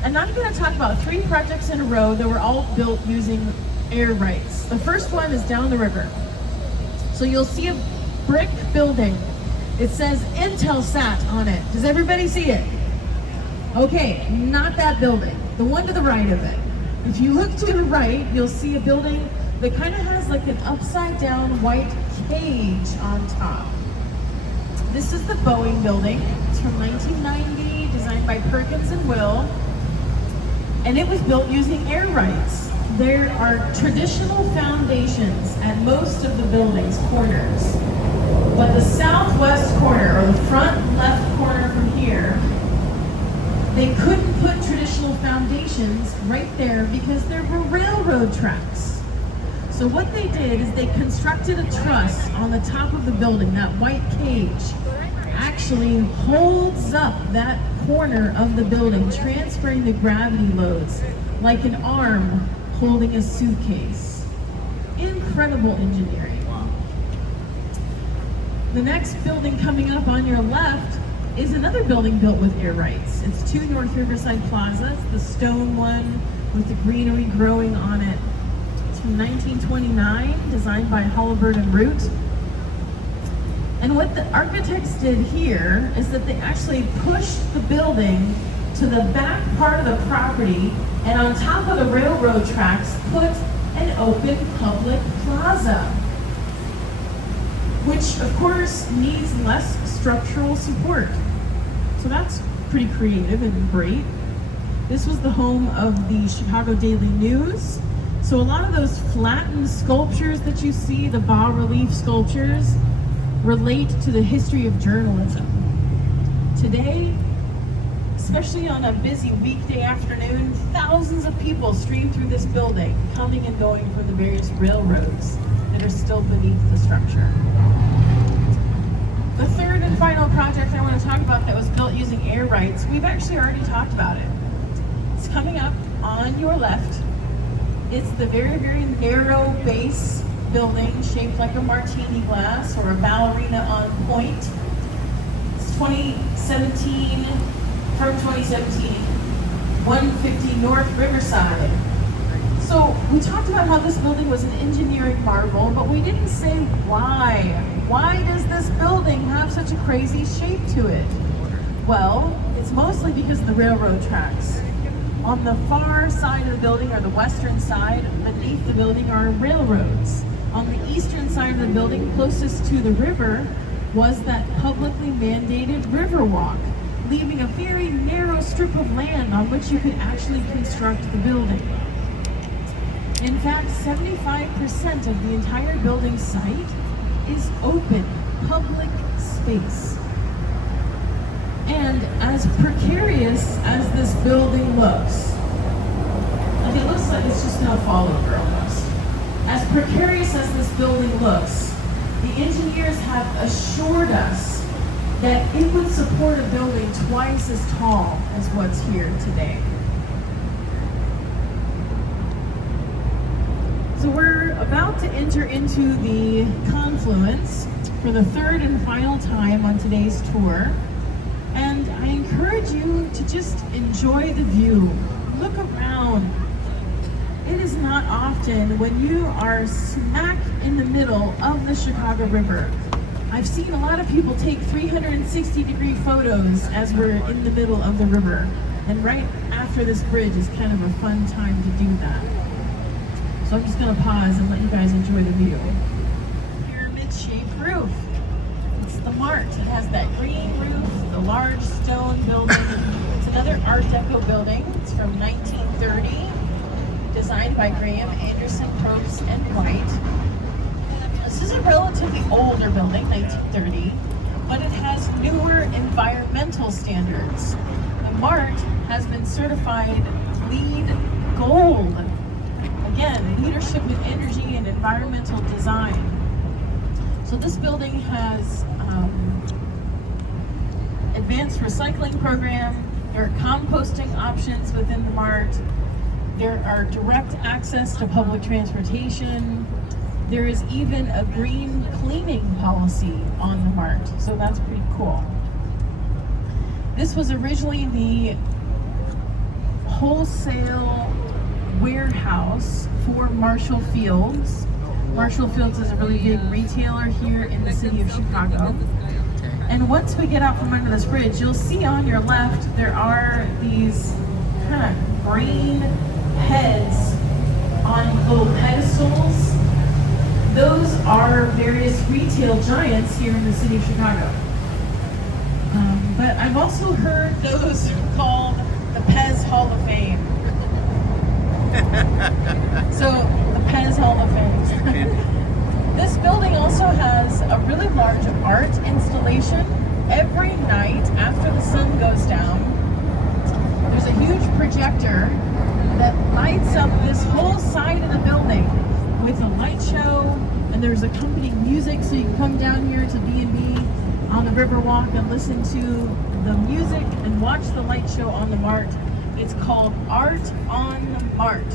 And I'm going to talk about 3 projects in a row that were all built using air rights. The first one is down the river. So you'll see a brick building. It says Intelsat on it. Does everybody see it? Okay, not that building. The one to the right of it. If you look to the right, you'll see a building that kind of has like an upside down white cage on top. This is the Boeing building. It's from 1990, designed by Perkins and Will. And it was built using air rights. There are traditional foundations at most of the building's corners. But the southwest corner, or the front left corner from here, they couldn't put traditional foundations right there because there were railroad tracks. So what they did is they constructed a truss on the top of the building. That white cage actually holds up that corner of the building, transferring the gravity loads like an arm holding a suitcase. Incredible engineering. The next building coming up on your left is another building built with air rights. It's 2 North Riverside Plaza. It's the stone one with the greenery growing on it. It's from 1929, designed by Halliburton and Root. And what the architects did here is that they actually pushed the building to the back part of the property, and on top of the railroad tracks put an open public plaza, which of course needs less structural support. So that's pretty creative and great. This was the home of the Chicago Daily News. So a lot of those flattened sculptures that you see, the bas-relief sculptures, relate to the history of journalism. Today, especially on a busy weekday afternoon, thousands of people stream through this building, coming and going from the various railroads that are still beneath the structure. The third and final project I want to talk about that was built using air rights, we've actually already talked about it. It's coming up on your left. It's the very, very narrow base building shaped like a martini glass or a ballerina on point. It's 2017, from 2017, 150 North Riverside. So we talked about how this building was an engineering marvel, but we didn't say why. Why does this building have such a crazy shape to it? Well, it's mostly because of the railroad tracks. On the far side of the building, or the western side, beneath the building are railroads. On the eastern side of the building, closest to the river, was that publicly mandated Riverwalk, leaving a very narrow strip of land on which you could actually construct the building. In fact, 75% of the entire building site is open, public space. And as precarious as this building looks, like it looks like it's just gonna fall over almost. As precarious as this building looks, the engineers have assured us that it would support a building twice as tall as what's here today. So we're about to enter into the confluence for the third and final time on today's tour. And I encourage you to just enjoy the view. Look around. It is not often when you are smack in the middle of the Chicago River. I've seen a lot of people take 360-degree photos as we're in the middle of the river. And right after this bridge is kind of a fun time to do that. So I'm just gonna pause and let you guys enjoy the view. Pyramid-shaped roof. It's the Mart. It has that green roof, the large stone building. It's another Art Deco building. It's from 1930, designed by Graham, Anderson, Probst, and White. This is a relatively older building, 1930, but it has newer environmental standards. The Mart has been certified LEED Gold. Again, leadership in energy and environmental design. So this building has advanced recycling program. There are composting options within the Mart. There are direct access to public transportation. There is even a green cleaning policy on the Mart, so that's pretty cool. This was originally the wholesale warehouse for Marshall Fields. Marshall Fields is a really big retailer here in the city of Chicago. And once we get out from under this bridge, you'll see on your left there are these kind of green heads on little pedestals. Those are various retail giants here in the city of Chicago. But I've also heard those called the Pez Hall of Fame. So, the Pez Hall of Fame. This building also has a really large art installation. Every night after the sun goes down, there's a huge projector that lights up this whole side of the building with a light show, and there's accompanying music, so you can come down here to B&B on the Riverwalk and listen to the music and watch the light show on the Mart. It's called Art on the Mart.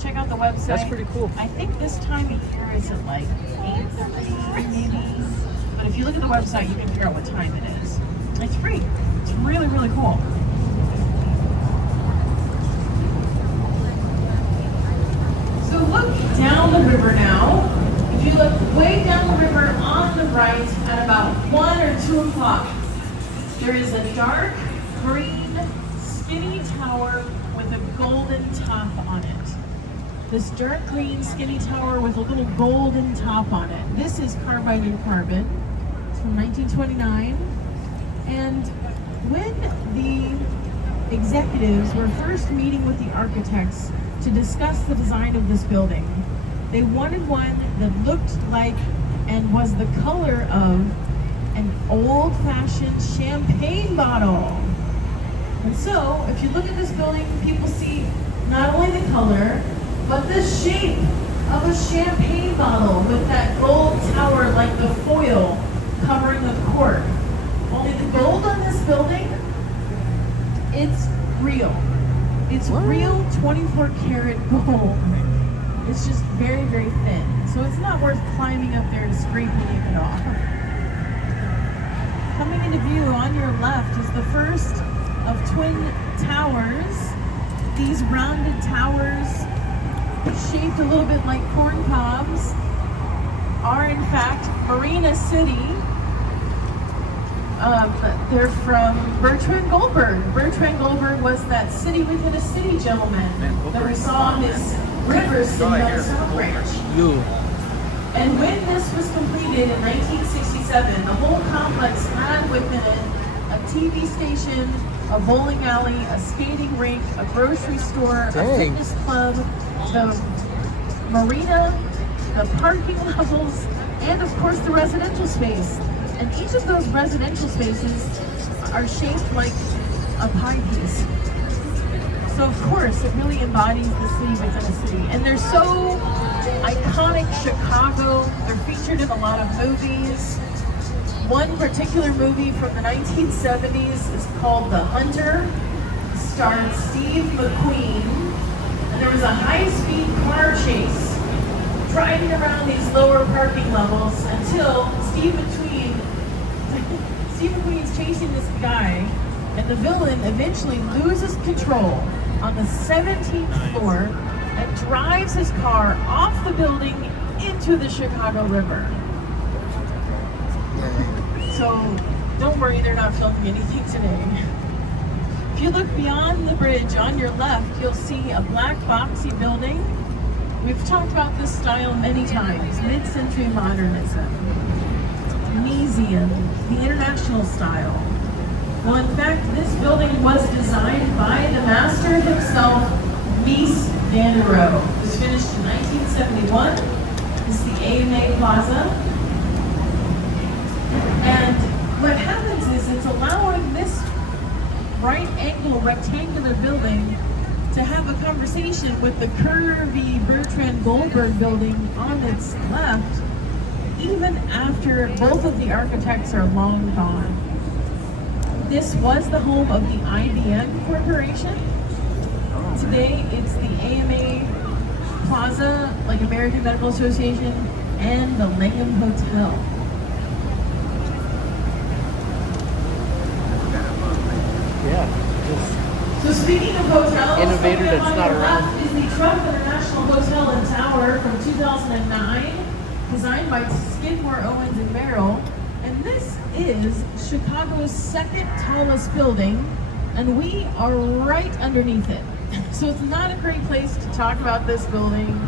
Check out the website. That's pretty cool. I think this time of year is at like 8:30 maybe. But if you look at the website, you can figure out what time it is. It's free. It's really, really cool. So look down the river now. If you look way down the river on the right at about 1 or 2 o'clock, there is a dark green skinny tower with a golden top on it. This dark green skinny tower with a little golden top on it. This is Carbide and Carbon. It's from 1929. And when the executives were first meeting with the architects to discuss the design of this building, they wanted one that looked like and was the color of an old-fashioned champagne bottle. And so, if you look at this building, people see not only the color, but the shape of a champagne bottle with that gold tower like the foil covering the cork. Only the gold on this building, it's real. It's real 24 karat gold. It's just very, very thin. So it's not worth climbing up there and scraping it off. coming into view on your left is the first of twin towers. These rounded towers, shaped a little bit like corn cobs, are in fact Marina City. They're from Bertrand Goldberg. Bertrand Goldberg was that city within a city gentleman that we saw on this river city on the South Branch. And when this was completed in 1967, the whole complex had within it a TV station, a bowling alley, a skating rink, a grocery store, a fitness club, the marina, the parking levels, and of course the residential space. And each of those residential spaces are shaped like a pie piece. So of course it really embodies the city within a city. And they're so iconic Chicago. They're featured in a lot of movies. One particular movie from the 1970s is called The Hunter. It starred Steve McQueen. And there was a high-speed car chase driving around these lower parking levels until Steve McQueen's chasing this guy, and the villain eventually loses control on the 17th floor and drives his car off the building into the Chicago River. So don't worry, they're not filming anything today. If you look beyond the bridge on your left, you'll see a black boxy building. We've talked about this style many times, mid-century modernism, Miesian, the international style. Well, in fact, this building was designed by the master himself, Mies van der Rohe. It was finished in 1971. This is the AMA Plaza. And what happens is it's allowing this right angle rectangular building to have a conversation with the curvy Bertrand Goldberg building on its left, even after both of the architects are long gone. This was the home of the IBM Corporation. Today it's the AMA Plaza, like American Medical Association, and the Langham Hotel. So speaking of hotels, Innovator that's on not your around. left is the Trump International Hotel and Tower from 2009, designed by Skidmore, Owens and Merrill. And this is Chicago's second tallest building, and we are right underneath it. So it's not a great place to talk about this building.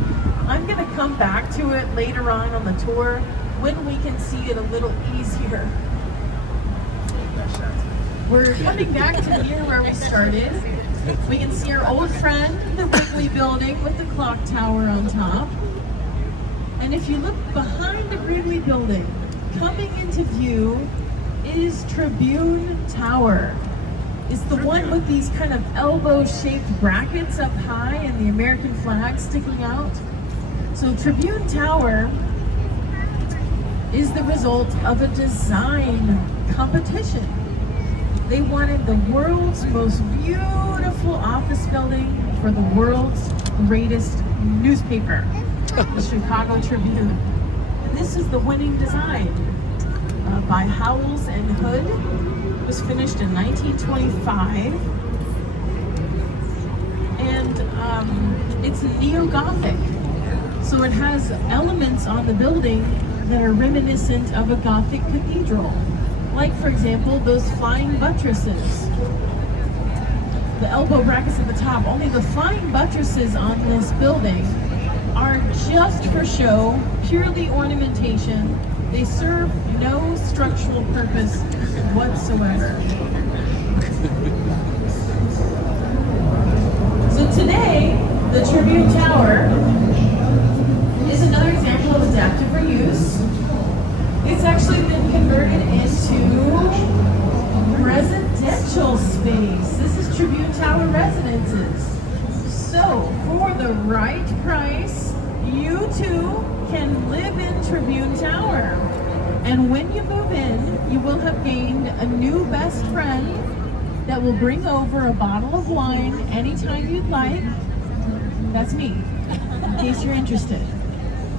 I'm going to come back to it later on the tour when we can see it a little easier. We're coming back to near where we started. We can see our old friend, the Wrigley Building with the clock tower on top. And if you look behind the Wrigley Building, coming into view is Tribune Tower. It's the one with these kind of elbow-shaped brackets up high and the American flag sticking out. So Tribune Tower is the result of a design competition. They wanted the world's most beautiful office building for the world's greatest newspaper, the Chicago Tribune. And this is the winning design by Howells and Hood. It was finished in 1925. And it's neo-Gothic. So it has elements on the building that are reminiscent of a Gothic cathedral. Like, for example, those flying buttresses. The elbow brackets at the top. Only the flying buttresses on this building are just for show, purely ornamentation. They serve no structural purpose whatsoever. So today, the Tribune Tower is another example of adaptive reuse. It's actually been converted into residential space. This is Tribune Tower Residences. So, for the right price, you too can live in Tribune Tower. And when you move in, you will have gained a new best friend that will bring over a bottle of wine anytime you'd like. That's me, in case you're interested.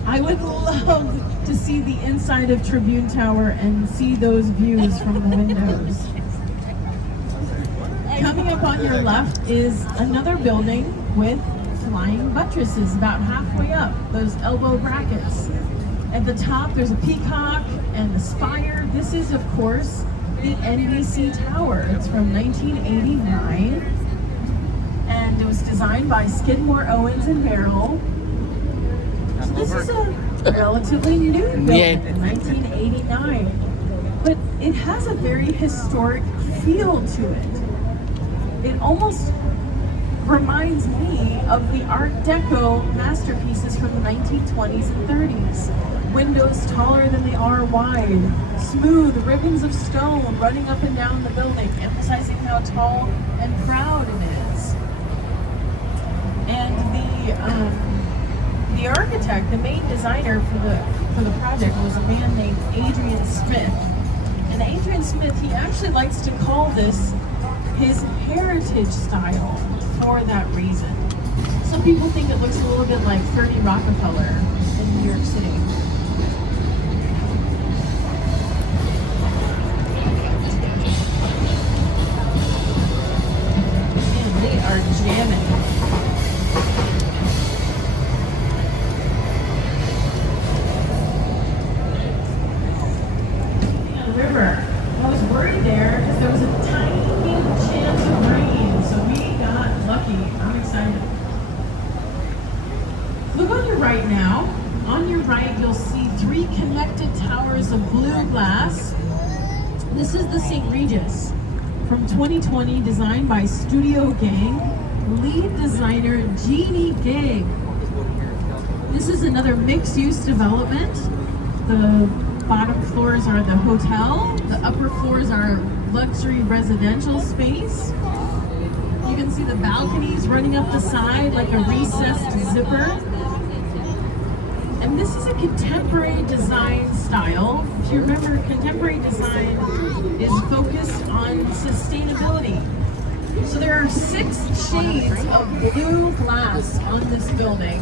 I would love to see the inside of Tribune Tower and see those views from the windows. Coming up on your left is another building with flying buttresses about halfway up, those elbow brackets. At the top, there's a peacock and the spire. This is, of course, the NBC Tower. It's from 1989, and it was designed by Skidmore, Owens and Merrill. So this is a relatively new building, Yeah. 1989, but it has a very historic feel to it. It almost reminds me of the Art Deco masterpieces from the 1920s and 30s. Windows taller than they are wide, smooth ribbons of stone running up and down the building, emphasizing how tall and proud it is. And the architect, the main designer for the project, was a man named Adrian Smith. And Adrian Smith, he actually likes to call this his heritage style for that reason. Some people think it looks a little bit like 30 Rockefeller in New York City. Man, they are jamming. The river. I was worried there because there was a tiny chance of rain, so we got lucky. I'm excited. Look on your right now. On your right, you'll see 3 connected towers of blue glass. This is the St. Regis from 2020, designed by Studio Gang, lead designer Jeannie Gang. This is another mixed-use development. The bottom floors are the hotel. The upper floors are luxury residential space. You can see the balconies running up the side like a recessed zipper. And this is a contemporary design style. If you remember, contemporary design is focused on sustainability. So there are 6 shades of blue glass on this building.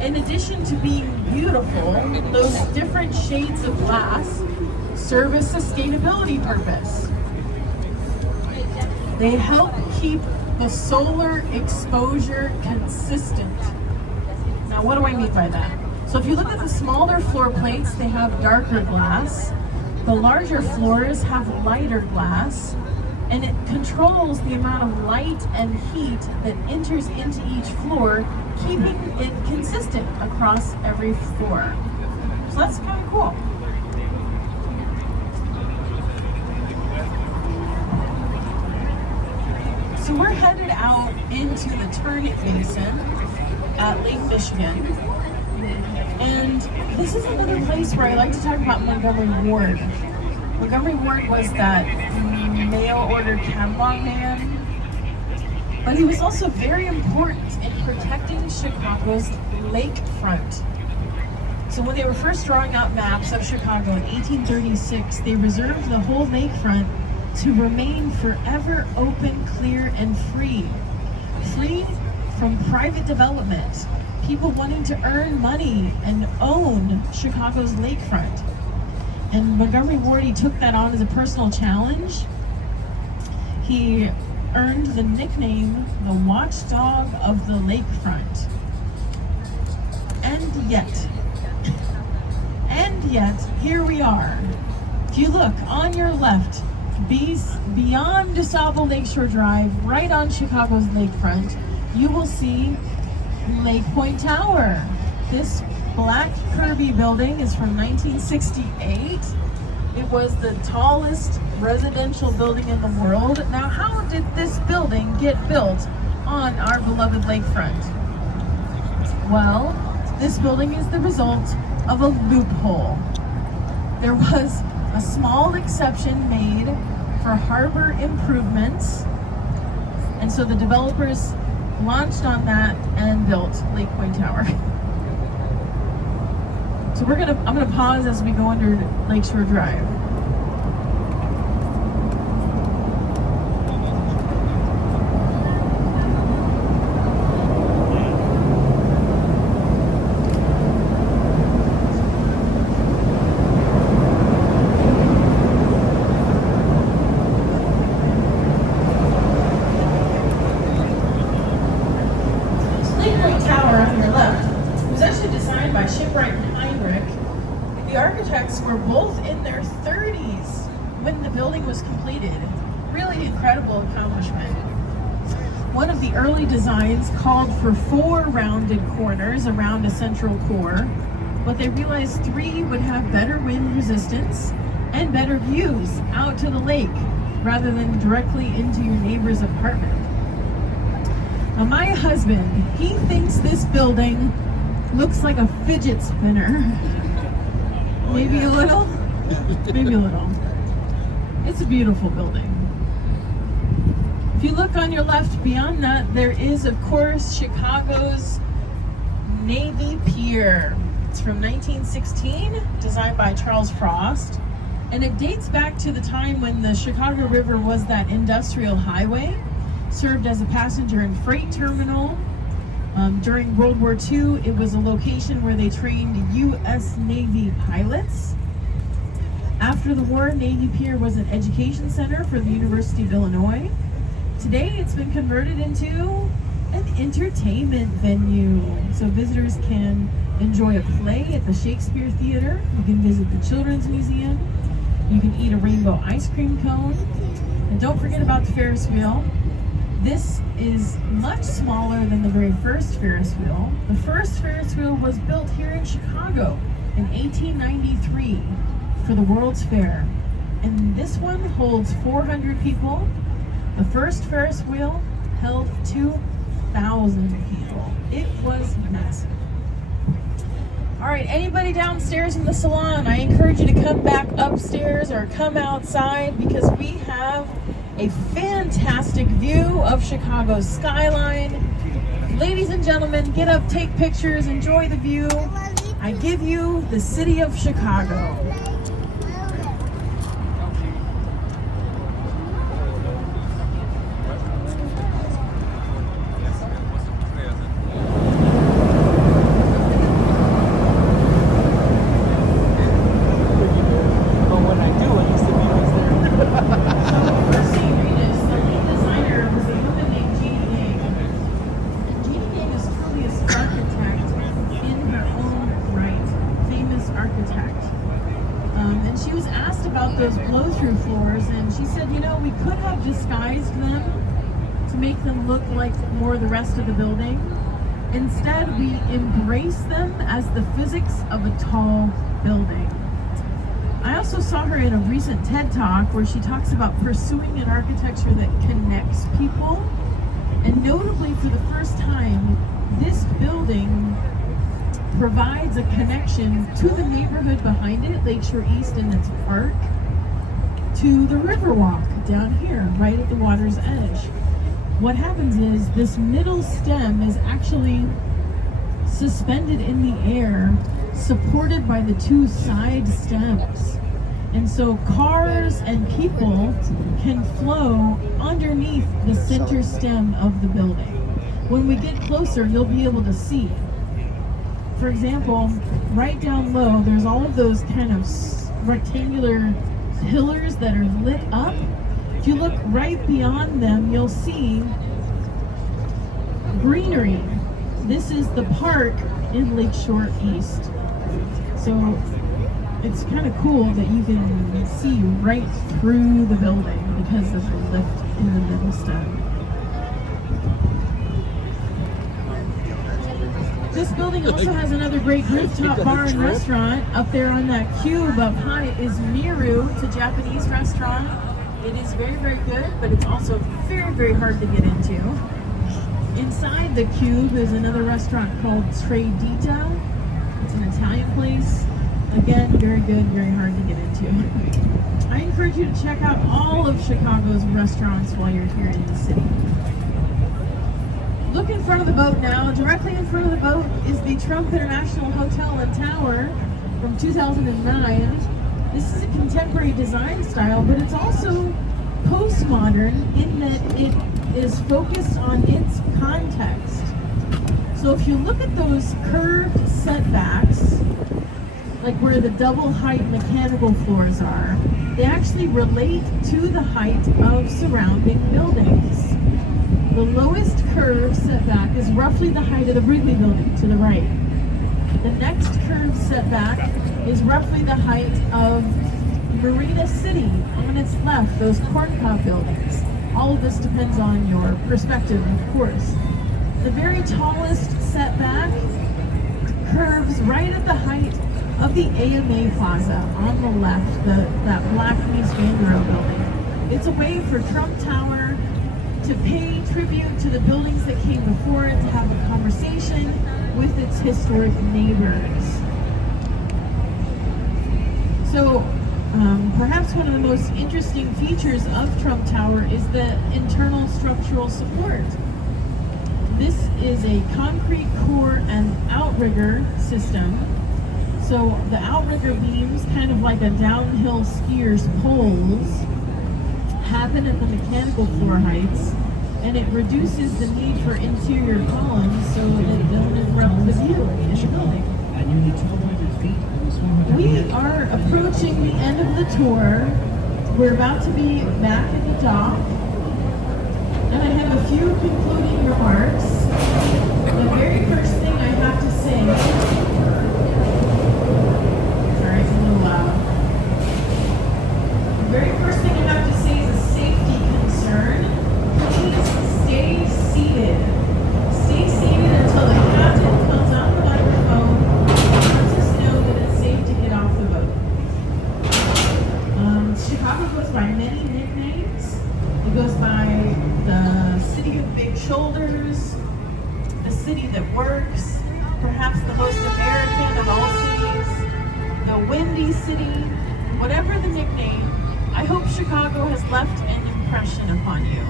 In addition to being beautiful, those different shades of glass serve a sustainability purpose. They help keep the solar exposure consistent. Now, what do I mean by that? So if you look at the smaller floor plates, they have darker glass. The larger floors have lighter glass, and it controls the amount of light and heat that enters into each floor, keeping it consistent across every floor. So that's kind of cool. So we're headed out into the Turnip Basin at Lake Michigan. And this is another place where I like to talk about Montgomery Ward. Montgomery Ward was that mail-order catalog man, but he was also very important in protecting Chicago's lakefront. So when they were first drawing out maps of Chicago in 1836, they reserved the whole lakefront to remain forever open, clear, and free. Free from private development, people wanting to earn money and own Chicago's lakefront. And Montgomery Ward, he took that on as a personal challenge. He earned the nickname the Watchdog of the Lakefront. And yet, here we are. If you look on your left, beyond DeSable Lakeshore Drive, right on Chicago's lakefront, you will see Lake Point Tower. This black Kirby building is from 1968. It was the tallest residential building in the world. Now, how did this building get built on our beloved lakefront? Well, this building is the result of a loophole. There was a small exception made for harbor improvements, and so the developers launched on that and built Lake Point Tower. So I'm gonna pause as we go under Lakeshore Drive. Shipwright and Heinrich. The architects were both in their 30s when the building was completed. Really incredible accomplishment. One of the early designs called for 4 rounded corners around a central core, but they realized 3 would have better wind resistance and better views out to the lake rather than directly into your neighbor's apartment. Now, my husband, he thinks this building looks like a fidget spinner. Maybe a little? Maybe a little. It's a beautiful building. If you look on your left beyond that, there is, of course, Chicago's Navy Pier. It's from 1916, designed by Charles Frost. And it dates back to the time when the Chicago River was that industrial highway, served as a passenger and freight terminal. During World War II, it was a location where they trained U.S. Navy pilots. After the war, Navy Pier was an education center for the University of Illinois. Today, it's been converted into an entertainment venue. So visitors can enjoy a play at the Shakespeare Theater. You can visit the Children's Museum. You can eat a rainbow ice cream cone. And don't forget about the Ferris wheel. This is much smaller than the very first Ferris wheel. The first Ferris wheel was built here in Chicago in 1893 for the World's Fair. And this one holds 400 people. The first Ferris wheel held 2,000 people. It was massive. All right, anybody downstairs in the salon, I encourage you to come back upstairs or come outside because we have a fantastic view of Chicago's skyline. Ladies and gentlemen, get up, take pictures, enjoy the view. I give you the city of Chicago. She was asked about those blow-through floors, and she said, you know, we could have disguised them to make them look like more of the rest of the building. Instead, we embrace them as the physics of a tall building. I also saw her in a recent TED Talk where she talks about pursuing an architecture that connects people. And notably, for the first time, this building provides a connection to the neighborhood behind it, Lakeshore East and its park, to the Riverwalk down here, right at the water's edge. What happens is this middle stem is actually suspended in the air, supported by the 2 side stems. And so cars and people can flow underneath the center stem of the building. When we get closer, you'll be able to see. For example, right down low, there's all of those kind of rectangular pillars that are lit up. If you look right beyond them, you'll see greenery. This is the park in Lakeshore East. So it's kind of cool that you can see right through the building because of the lift in the middle stem. This building also has another great rooftop bar and restaurant. Up there on that cube up high is Miru. It's a Japanese restaurant. It is very, very good, but it's also very, very hard to get into. Inside the cube is another restaurant called Tradita. It's an Italian place. Again, very good, very hard to get into. I encourage you to check out all of Chicago's restaurants while you're here in the city. Look in front of the boat now. Directly in front of the boat is the Trump International Hotel and Tower from 2009. This is a contemporary design style, but it's also postmodern in that it is focused on its context. So if you look at those curved setbacks, like where the double height mechanical floors are, they actually relate to the height of surrounding buildings. The lowest curve setback is roughly the height of the Wrigley Building to the right. The next curved setback is roughly the height of Marina City on its left, those corncob buildings. All of this depends on your perspective, of course. The very tallest setback curves right at the height of the AMA Plaza on the left, that black Mies van der Rohe building. It's a way for Trump Tower to pay tribute to the buildings that came before it, to have a conversation with its historic neighbors. So perhaps one of the most interesting features of Trump Tower is the internal structural support. This is a concrete core and outrigger system. So the outrigger beams, kind of like a downhill skier's poles, happen at the mechanical floor heights, and it reduces the need for interior columns so that it don't interrupt the view in the building. We are approaching the end of the tour. We're about to be back at the dock, and I have a few concluding remarks. The very first thing I have to say, sorry, it's a little loud. The very first thing I have to say is a safety concern. Please stay seated. Stay seated until the captain comes on the microphone and lets us know that it's safe to get off the boat. Chicago goes by many nicknames. It goes by the city of big shoulders, the city that works, perhaps the most American of all cities, the windy city, whatever the nickname. I hope Chicago has left an impression upon you.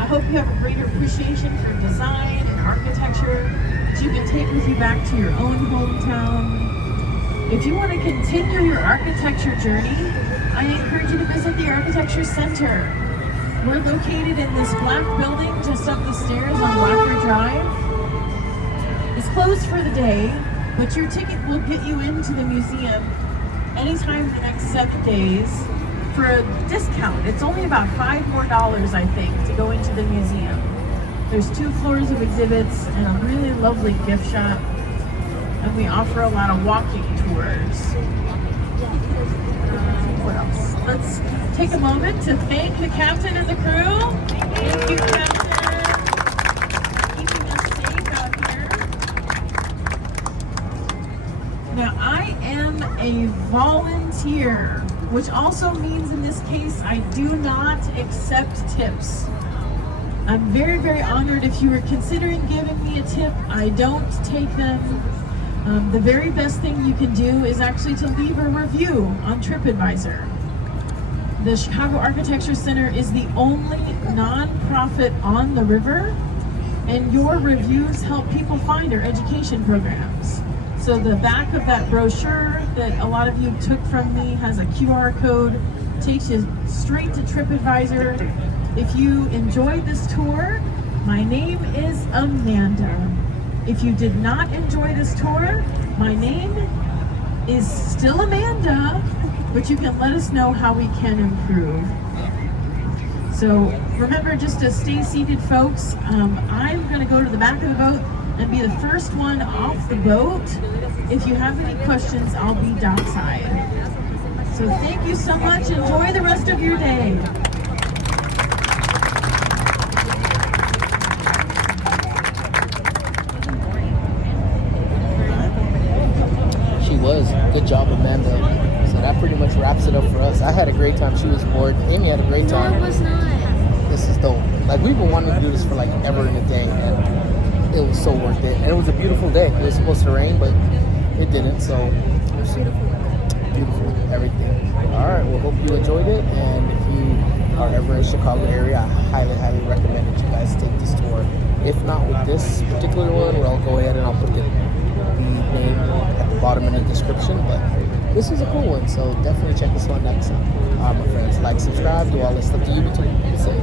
I hope you have a greater appreciation for design and architecture that you can take with you back to your own hometown. If you want to continue your architecture journey, I encourage you to visit the Architecture Center. We're located in this black building just up the stairs on Blackbird Drive. It's closed for the day, but your ticket will get you into the museum anytime in the next 7 days for a discount. It's only about $5 more, I think, to go into the museum. There's 2 floors of exhibits and a really lovely gift shop, and we offer a lot of walking tours. What else? Let's take a moment to thank the captain and the crew. Thank you, Captain, for keeping us safe out here. Now, I am a volunteer, which also means in this case, I do not accept tips. I'm very, very honored if you were considering giving me a tip. I don't take them. The very best thing you can do is actually to leave a review on TripAdvisor. The Chicago Architecture Center is the only nonprofit on the river, and your reviews help people find our education programs. So the back of that brochure that a lot of you took from me has a QR code, takes you straight to TripAdvisor. If you enjoyed this tour, my name is Amanda. If you did not enjoy this tour, my name is still Amanda, but you can let us know how we can improve. So remember just to stay seated, folks. I'm gonna go to the back of the boat and be the first one off the boat. If you have any questions, I'll be dockside. So thank you so much. Enjoy the rest of your day. Good job, Amanda. So that pretty much wraps it up for us. I had a great time. She was bored. Amy had a great time. No, I was not. This is dope. Like, we've been wanting to do this for like ever and a day, and it was so worth it. And it was a beautiful day. It was supposed to rain, but it didn't. So it was beautiful, everything. All right. Well, hope you enjoyed it. And if you are ever in the Chicago area, I highly, highly recommend that you guys take this tour. If not with this particular one, well, I'll go ahead and I'll put the name at the bottom in the description. But this was a cool one, so definitely check this one next time. My friends, like, subscribe, do all this stuff. Do you between say